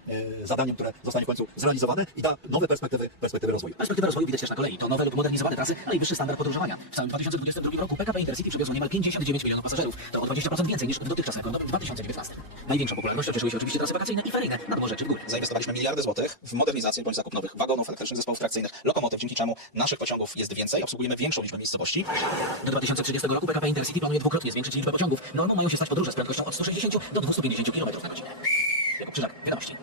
zadaniem, które zostanie w końcu zrealizowane i da nowe perspektywy rozwoju. Perspektywę rozwoju widać też na kolei. To nowe lub modernizowane trasy, ale i wyższy standard podróżowania. W całym 2022 roku PKP Intercity przywiozło niemal 59 milionów pasażerów. To o 20% więcej niż w dotychczasowym roku 2019. Największą popularnością cieszyły się oczywiście trasy wakacyjne i feryjne na dworze czy w górę. Zainwestowaliśmy miliardy złotych w modernizację bądź zakup nowych wagonów, elektrycznych zespołów trakcyjnych, lokomotyw, dzięki czemu naszych pociągów jest więcej, obsługujemy większą liczbę miejscowości. Do 2030 roku PKP Intercity planuje dwukrotnie zwiększyć liczbę pociągów. Normą mają się stać podróże z prędkością od 160 do 250 km na godzinę. Jakub Krzyżak, Wiadomości.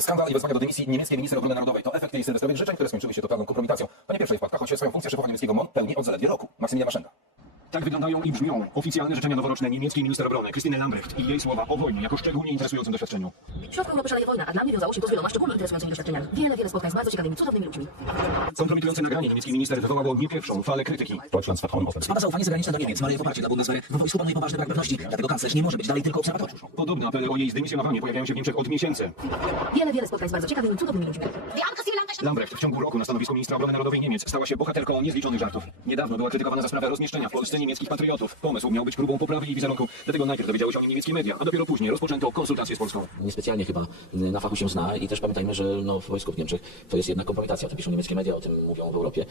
Skandal i wezwania do dymisji niemieckiej minister obrony narodowej to efekt jej sylwestrowych życzeń, które skończyły się totalną kompromitacją. To nie pierwsza wpadka, choć swoją funkcję szefowa niemieckiego MON pełni od zaledwie roku. Maksymilian Maszenda. Tak wyglądają i brzmią oficjalne życzenia noworoczne niemieckiej minister obrony Christine Lambrecht i jej słowa o wojnie jako szczególnie interesującym doświadczeniu. W środku Europy szaleje wojna, a dla mnie wiązało się to z wieloma szczególnie interesującymi doświadczeniami. Wiele spotkań z bardzo ciekawymi, cudownymi ludźmi. Kompromitujące nagranie niemieckiej minister wywołało nie pierwszą falę krytyki. Spada zaufanie zagraniczne do Niemiec, maleje poparcie dla Bundeswehry, w wojsku panuje poważny brak pewności, dlatego kanclerz nie może być dalej tylko obserwatorem. Podobne apele o jej zdymisjonowanie pojawiają się w Niemczech od miesięcy. Wiele spotkań z bardzo ciekawymi, cudownymi ludźmi. Lambrecht w ciągu roku na stanowisku ministra obrony narodowej Niemiec stała się bohaterką niezliczonych żartów. Niedawno była krytykowana za sprawę rozmieszczenia w Polsce niemieckich patriotów. Pomysł miał być próbą poprawy jej wizerunku, dlatego najpierw dowiedziały się o nim niemieckie media, a dopiero później rozpoczęto konsultacje z Polską. Niespecjalnie chyba na fachu się zna i też pamiętajmy, że w wojsku w Niemczech to jest jednak kompromitacja. O tym piszą niemieckie media, o tym mówią w Europie.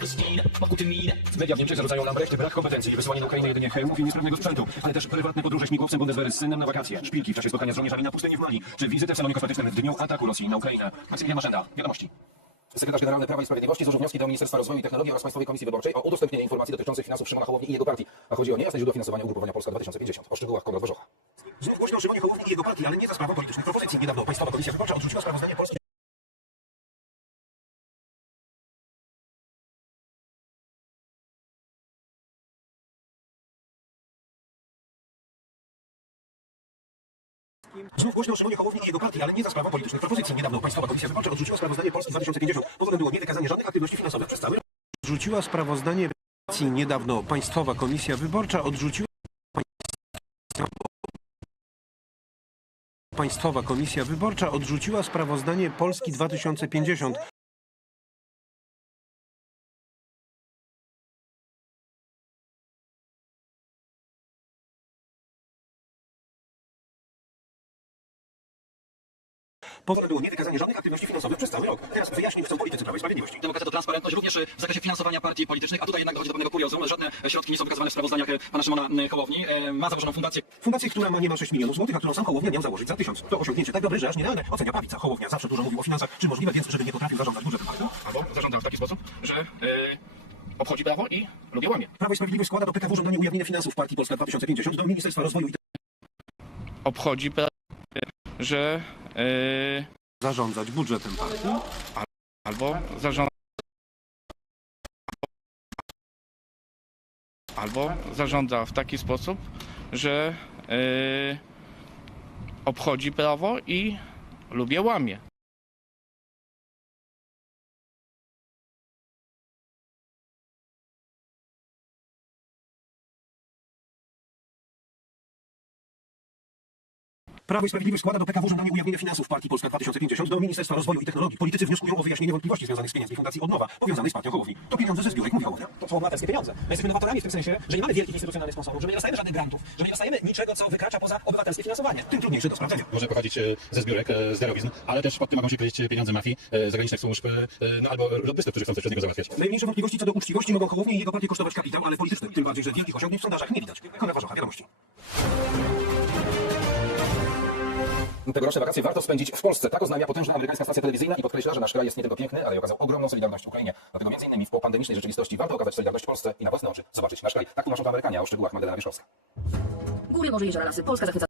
Media w Niemczech zarzucają Lambrecht brak kompetencji i wysyłanie na Ukrainę jedynie hełmów i niesprawnego sprzętu, ale też prywatne podróże śmigłowcem Bundeswehry z synem na wakacje, szpilki w czasie spotkania z żołnierzami na pustyni w Mali, czy wizytę w salonie kosmetycznym w dniu ataku Rosji na Ukrainę. Maksymilian Maszenda, Wiadomości. Sekretarz Generalny Prawa i Sprawiedliwości złożył wnioski do Ministerstwa Rozwoju i Technologii oraz Państwowej Komisji Wyborczej o udostępnienie informacji dotyczących finansów Szymona Hołowni i jego partii. A chodzi o niejasne źródło finansowania ugrupowania Polska 2050. O szczegółach Konrad Warzocha. Znów głośno o Szymonie Hołowni i jego partii, ale nie za sprawą politycznych propozycji. Niedawno Państwowa Komisja Wyborcza odrzuciła sprawozdanie Polski. Znów głośno o Szymonie Hołowni i jego partii, ale nie za sprawą politycznych propozycji. Niedawno Państwowa Komisja Wyborcza odrzuciła sprawozdanie Polski 2050. Powodem było niewykazanie żadnych aktywności finansowych przez cały rok. Odrzuciła sprawozdanie. Niedawno Państwowa Komisja Wyborcza odrzuciła Państwowa Komisja Wyborcza odrzuciła sprawozdanie Polski 2050. Powodem było niewykazanie żadnych aktywności finansowych przez cały rok. Teraz wyjaśnień chcą politycy Prawa i Sprawiedliwości. Demokracja to transparentność również w zakresie finansowania partii politycznych, a tutaj jednak dochodzi do pewnego kuriozum. Żadne środki nie są wykazywane w sprawozdaniach pana Szymona Hołowni. Ma założoną fundację. Fundację, która ma niemal 6 milionów złotych, a którą sam Hołownia miał założyć za 1000. To osiągnięcie tak dobre, że aż nierealne, ocenia Pawica. Hołownia zawsze dużo mówił o finansach. Czy możliwe więc, żeby nie potrafił zarządzać budżetem partii? Albo zarządza w taki sposób, że obchodzi prawo i lubię łamie. Prawo i Sprawiedliwość składa do PKW żądanie ujawnienia finansów partii Polska 2050 do Ministerstwa Rozwoju i obchodzi prawo, że zarządzać budżetem partii albo zarządza w taki sposób, że obchodzi prawo i lubię łamie. Prawo i Sprawiedliwość składa do PKW żądanie ujawnienia finansów partii Polska 2050 do Ministerstwa Rozwoju i Technologii. Politycy wnioskują o wyjaśnienie wątpliwości związanych z pieniędzmi Fundacji Odnowa, powiązanej z partią Hołowni. To pieniądze ze zbiórek, mówi Hołownia. To są obywatelskie pieniądze. My jesteśmy nowatorami w tym sensie, że nie mamy wielkich instytucjonalnych sponsorów, że my nie dostajemy żadnych grantów, że my nie dostajemy niczego, co wykracza poza obywatelskie finansowanie. Tym trudniejsze do sprawdzenia. Może pochodzić ze zbiórek, z darowizn, ale też pod tym mogą się kryć pieniądze mafii, zagranicznych służb, no albo lobbystów, którzy chcą coś przez niego załatwiać. Najmniejsze wątpliwości co do uczciwości mogą Hołownię i jego partię kosztować kapitał, ale polityczny. Tym bardziej, że wielkich osiągnięć w sondażach nie widać. Konrad Warzocha, Wiadomości. Tegoroczne wakacje warto spędzić w Polsce. Tak oznamia potężna amerykańska stacja telewizyjna i podkreśla, że nasz kraj jest nie tylko piękny, ale i okazał ogromną solidarność Ukrainie. Dlatego m.in. w popandemicznej rzeczywistości warto okazać solidarność Polsce i na własne oczy zobaczyć nasz kraj. Tak tłumaczą to Amerykanie, a o szczegółach Magdalena Wierzchowska. Góry, morze, jeziora, lasy. Polska zachwyca.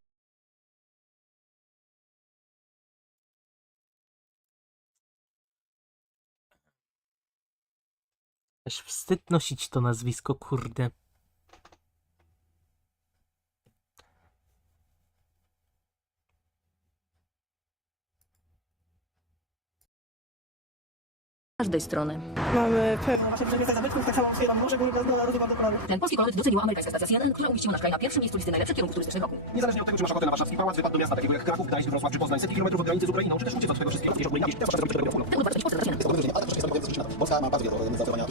Aż wstyd nosić to nazwisko, kurde. Każdej strony. Mamy Ten polski koloryt doceniła amerykańska stacja CNN, która umieściła nasz kraj na pierwszym miejscu listy najlepszych kierunków turystycznych roku. Niezależnie od tego, czy masz ochotę na warszawski pałac, wypad do miasta takiego jak Kraków, Gdańsk, Wrocław czy Poznań, setki kilometrów od granicy z Ukrainą, czy też uciec od tego wszystkiego, również ogólnie jakiś Polska ma bardzo wiele zaangażowania.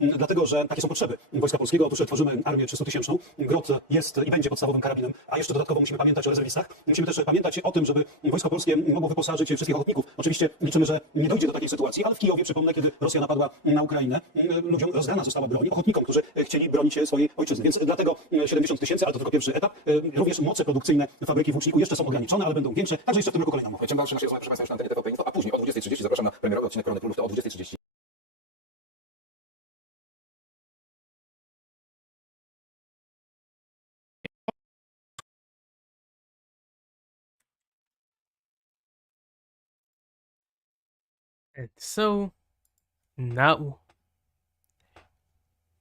Dlatego, że takie są potrzeby Wojska Polskiego. Otóż tworzymy armię 300-tysięczną. GROT jest i będzie podstawowym karabinem, a jeszcze dodatkowo musimy pamiętać o rezerwistach. Musimy też pamiętać o tym, żeby Wojsko Polskie mogło wyposażyć wszystkich ochotników. Oczywiście liczymy, że nie dojdzie do takiej sytuacji, ale w Kijowie, przypomnę, kiedy Rosja napadła na Ukrainę, ludziom rozdana została broń, ochotnikom, którzy chcieli bronić swojej ojczyzny. Więc dlatego 70 000, ale to tylko pierwszy etap. Również moce produkcyjne fabryki w Łuczniku jeszcze są ograniczone, ale będą większe. Także jeszcze w tym roku kolejna mowa. Czym dalsze nasze rozmowy, proszę Państwa, już na antenie TVP Info, a później o 20:30 zapraszam na premierowy odcinek Korony Królów, to o 20:30. And so now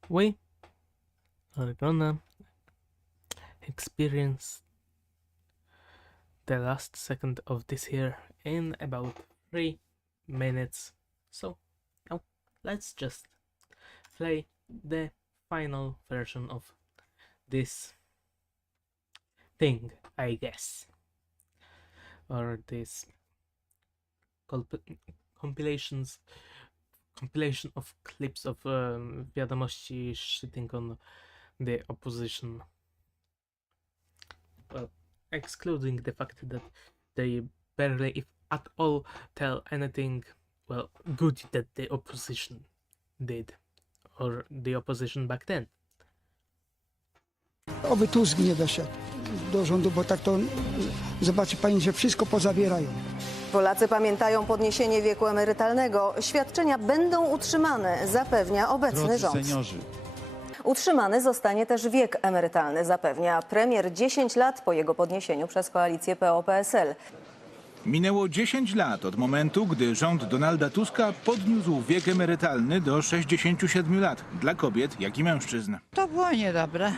we are gonna experience the last second of this here in about 3 minutes. So now let's just play the final version of this thing, I guess, or this compilation of clips of wiadomości shitting on the opposition. Well, excluding the fact that they barely, if at all, tell anything, well, good that the opposition did, or the opposition back then. Oby Tusk nie doszedł do rządu, bo tak to zobaczy pani, że wszystko pozabierają. Polacy pamiętają podniesienie wieku emerytalnego. Świadczenia będą utrzymane, zapewnia obecny rząd. Seniorzy. Utrzymany zostanie też wiek emerytalny, zapewnia premier 10 lat po jego podniesieniu przez koalicję PO-PSL. Minęło 10 lat od momentu, gdy rząd Donalda Tuska podniósł wiek emerytalny do 67 lat dla kobiet, jak i mężczyzn. To było niedobre.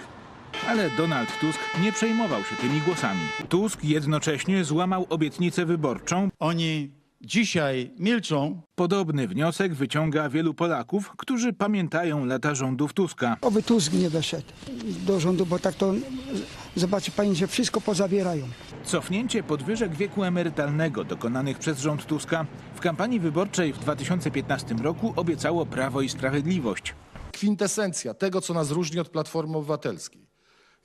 Ale Donald Tusk nie przejmował się tymi głosami. Tusk jednocześnie złamał obietnicę wyborczą. Oni dzisiaj milczą. Podobny wniosek wyciąga wielu Polaków, którzy pamiętają lata rządów Tuska. Oby Tusk nie weszedł do rządu, bo tak to zobaczy pani, że wszystko pozabierają. Cofnięcie podwyżek wieku emerytalnego dokonanych przez rząd Tuska w kampanii wyborczej w 2015 roku obiecało Prawo i Sprawiedliwość. Kwintesencja tego, co nas różni od Platformy Obywatelskiej.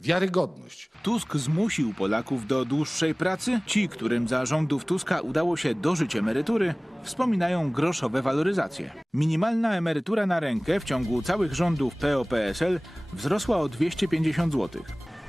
Wiarygodność. Tusk zmusił Polaków do dłuższej pracy. Ci, którym za rządów Tuska udało się dożyć emerytury, wspominają groszowe waloryzacje. Minimalna emerytura na rękę w ciągu całych rządów PO-PSL wzrosła o 250 zł.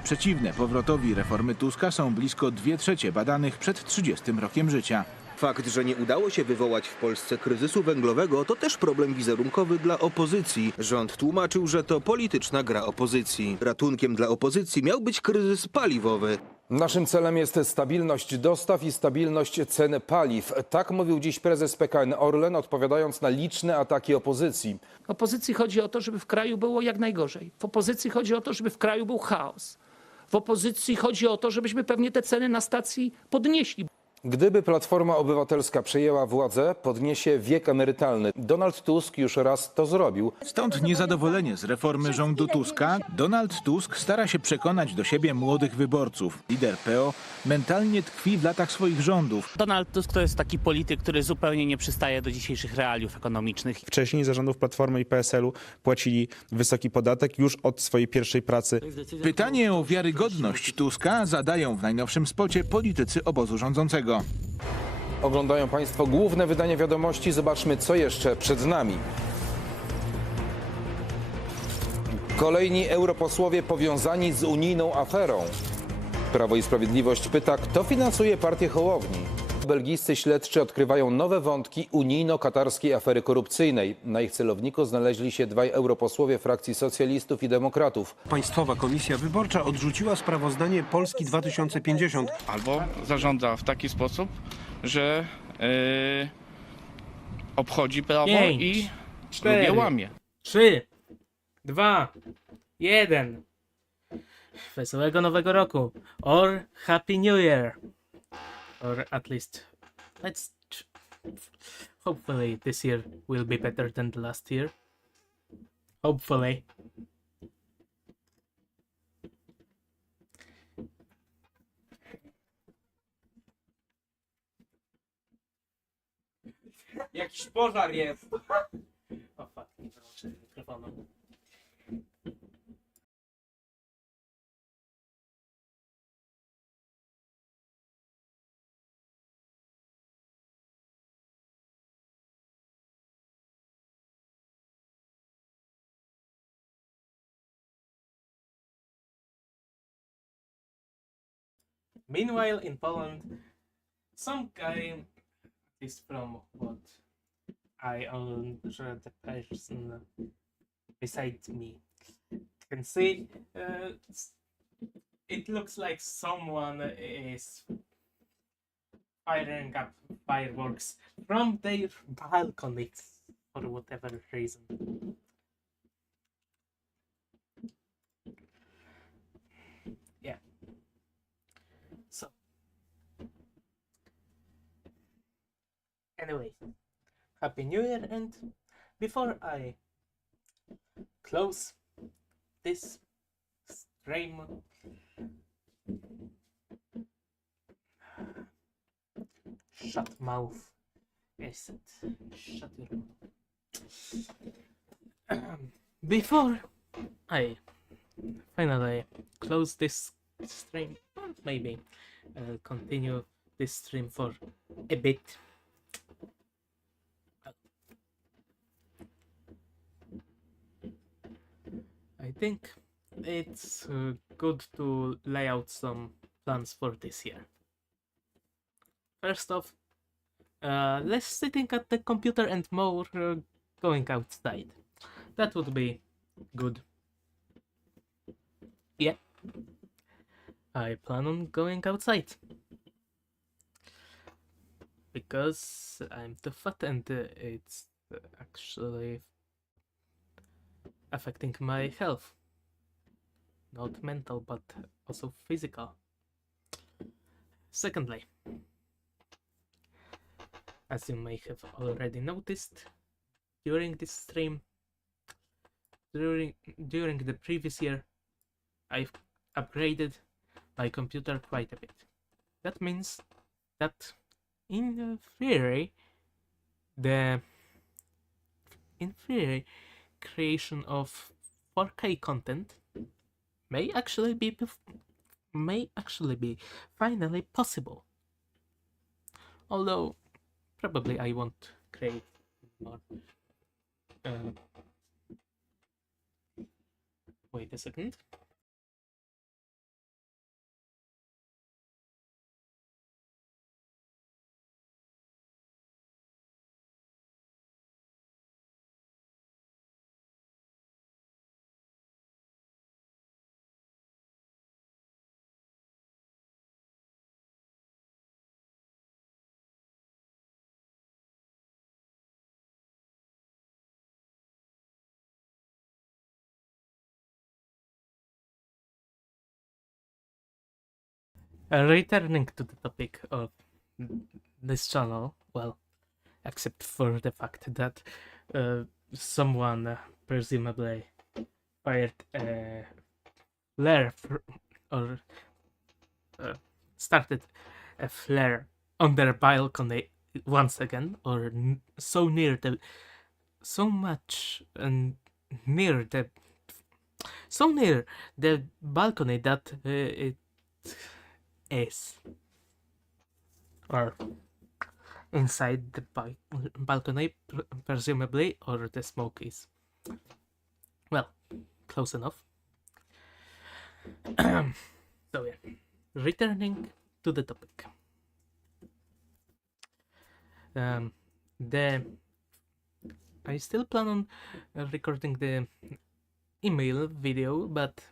Przeciwne powrotowi reformy Tuska są blisko 2/3 badanych przed 30 rokiem życia. Fakt, że nie udało się wywołać w Polsce kryzysu węglowego, to też problem wizerunkowy dla opozycji. Rząd tłumaczył, że to polityczna gra opozycji. Ratunkiem dla opozycji miał być kryzys paliwowy. Naszym celem jest stabilność dostaw i stabilność cen paliw. Tak mówił dziś prezes PKN Orlen, odpowiadając na liczne ataki opozycji. W opozycji chodzi o to, żeby w kraju było jak najgorzej. W opozycji chodzi o to, żeby w kraju był chaos. W opozycji chodzi o to, żebyśmy pewnie te ceny na stacji podnieśli. Gdyby Platforma Obywatelska przejęła władzę, podniesie wiek emerytalny. Donald Tusk już raz to zrobił. Stąd niezadowolenie z reformy rządu Tuska. Donald Tusk stara się przekonać do siebie młodych wyborców. Lider PO mentalnie tkwi w latach swoich rządów. Donald Tusk to jest taki polityk, który zupełnie nie przystaje do dzisiejszych realiów ekonomicznych. Wcześniej za rządów Platformy i PSL-u płacili wysoki podatek już od swojej pierwszej pracy. Pytanie o wiarygodność Tuska zadają w najnowszym spocie politycy obozu rządzącego. Oglądają Państwo główne wydanie wiadomości. Zobaczmy, co jeszcze przed nami. Kolejni europosłowie powiązani z unijną aferą. Prawo i Sprawiedliwość pyta, kto finansuje partię Hołowni. Belgijscy śledczy odkrywają nowe wątki unijno-katarskiej afery korupcyjnej. Na ich celowniku znaleźli się dwaj europosłowie frakcji socjalistów i demokratów. Państwowa Komisja Wyborcza odrzuciła sprawozdanie Polski 2050. Albo zarządza w taki sposób, że obchodzi prawo 5, i 4, lubię łamie. 3, 2, 1. Wesołego Nowego Roku. Or Happy New Year. Or at least, hopefully this year will be better than the last year. Hopefully. Jakiś pożar jest. O fuck, nie wyłączyłem mikrofonu. Meanwhile, in Poland, some guy, at least from what I own, the person beside me can see, it looks like someone is firing up fireworks from their balconies for whatever reason. Yeah. So, anyway, Happy New Year, and before I close this stream, shut mouth. Yes, shut your mouth. Before I finally close this stream, maybe continue this stream for a bit. I think it's good to lay out some plans for this year. First off, less sitting at the computer and more going outside. That would be good. Yeah, I plan on going outside. because I'm too fat and it's actually affecting my health. Not mental, but also physical. Secondly, as you may have already noticed, during this stream, during the previous year, I've upgraded my computer quite a bit. That means that in theory, creation of 4K content may actually be finally possible. Although probably I won't create more. Wait a second. Returning to the topic of this channel, well, except for the fact that someone presumably fired a flare or started a flare on their balcony once again, or so near the, so much near the, so near the balcony that it is, or inside the balcony, presumably, or the smoke is, well, close enough. So yeah, returning to the topic. I still plan on recording the email video, but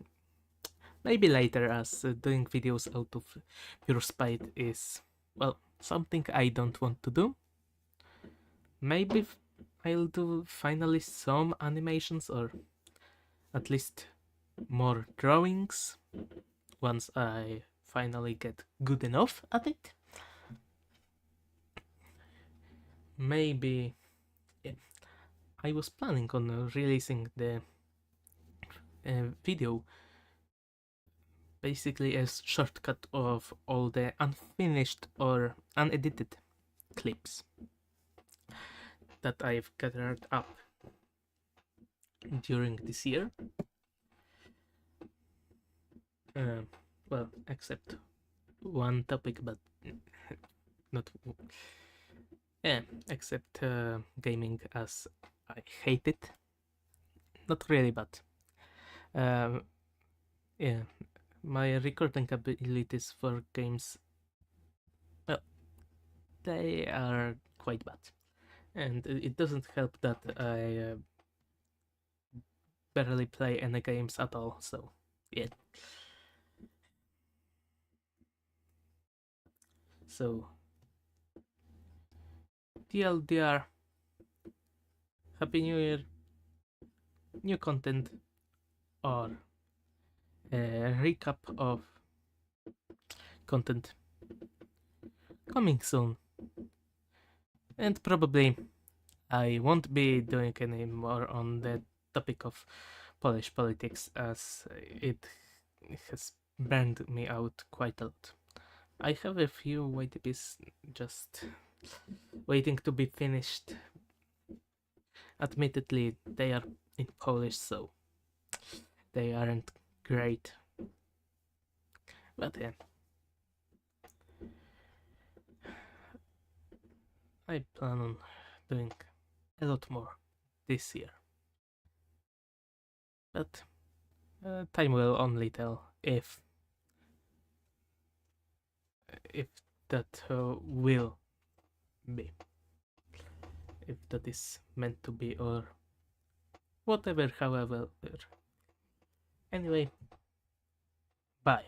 maybe later, as doing videos out of pure spite is, well, something I don't want to do. Maybe I'll do finally some animations, or at least more drawings, once I finally get good enough at it. Maybe, yeah, I was planning on releasing the video basically a shortcut of all the unfinished or unedited clips that I've gathered up during this year. Well, except one topic, but not. Yeah, except gaming, as I hate it. Not really, but yeah, my recording abilities for games, well, they are quite bad, and it doesn't help that I barely play any games at all. So yeah. So TLDR, Happy New Year, new content, or a recap of content coming soon. And probably I won't be doing any more on the topic of Polish politics, as it has burned me out quite a lot. I have a few YTPs just waiting to be finished. Admittedly, they are in Polish, so they aren't great. But yeah, I plan on doing a lot more this year. But time will only tell if that will be, if that is meant to be, or whatever. However, anyway, bye.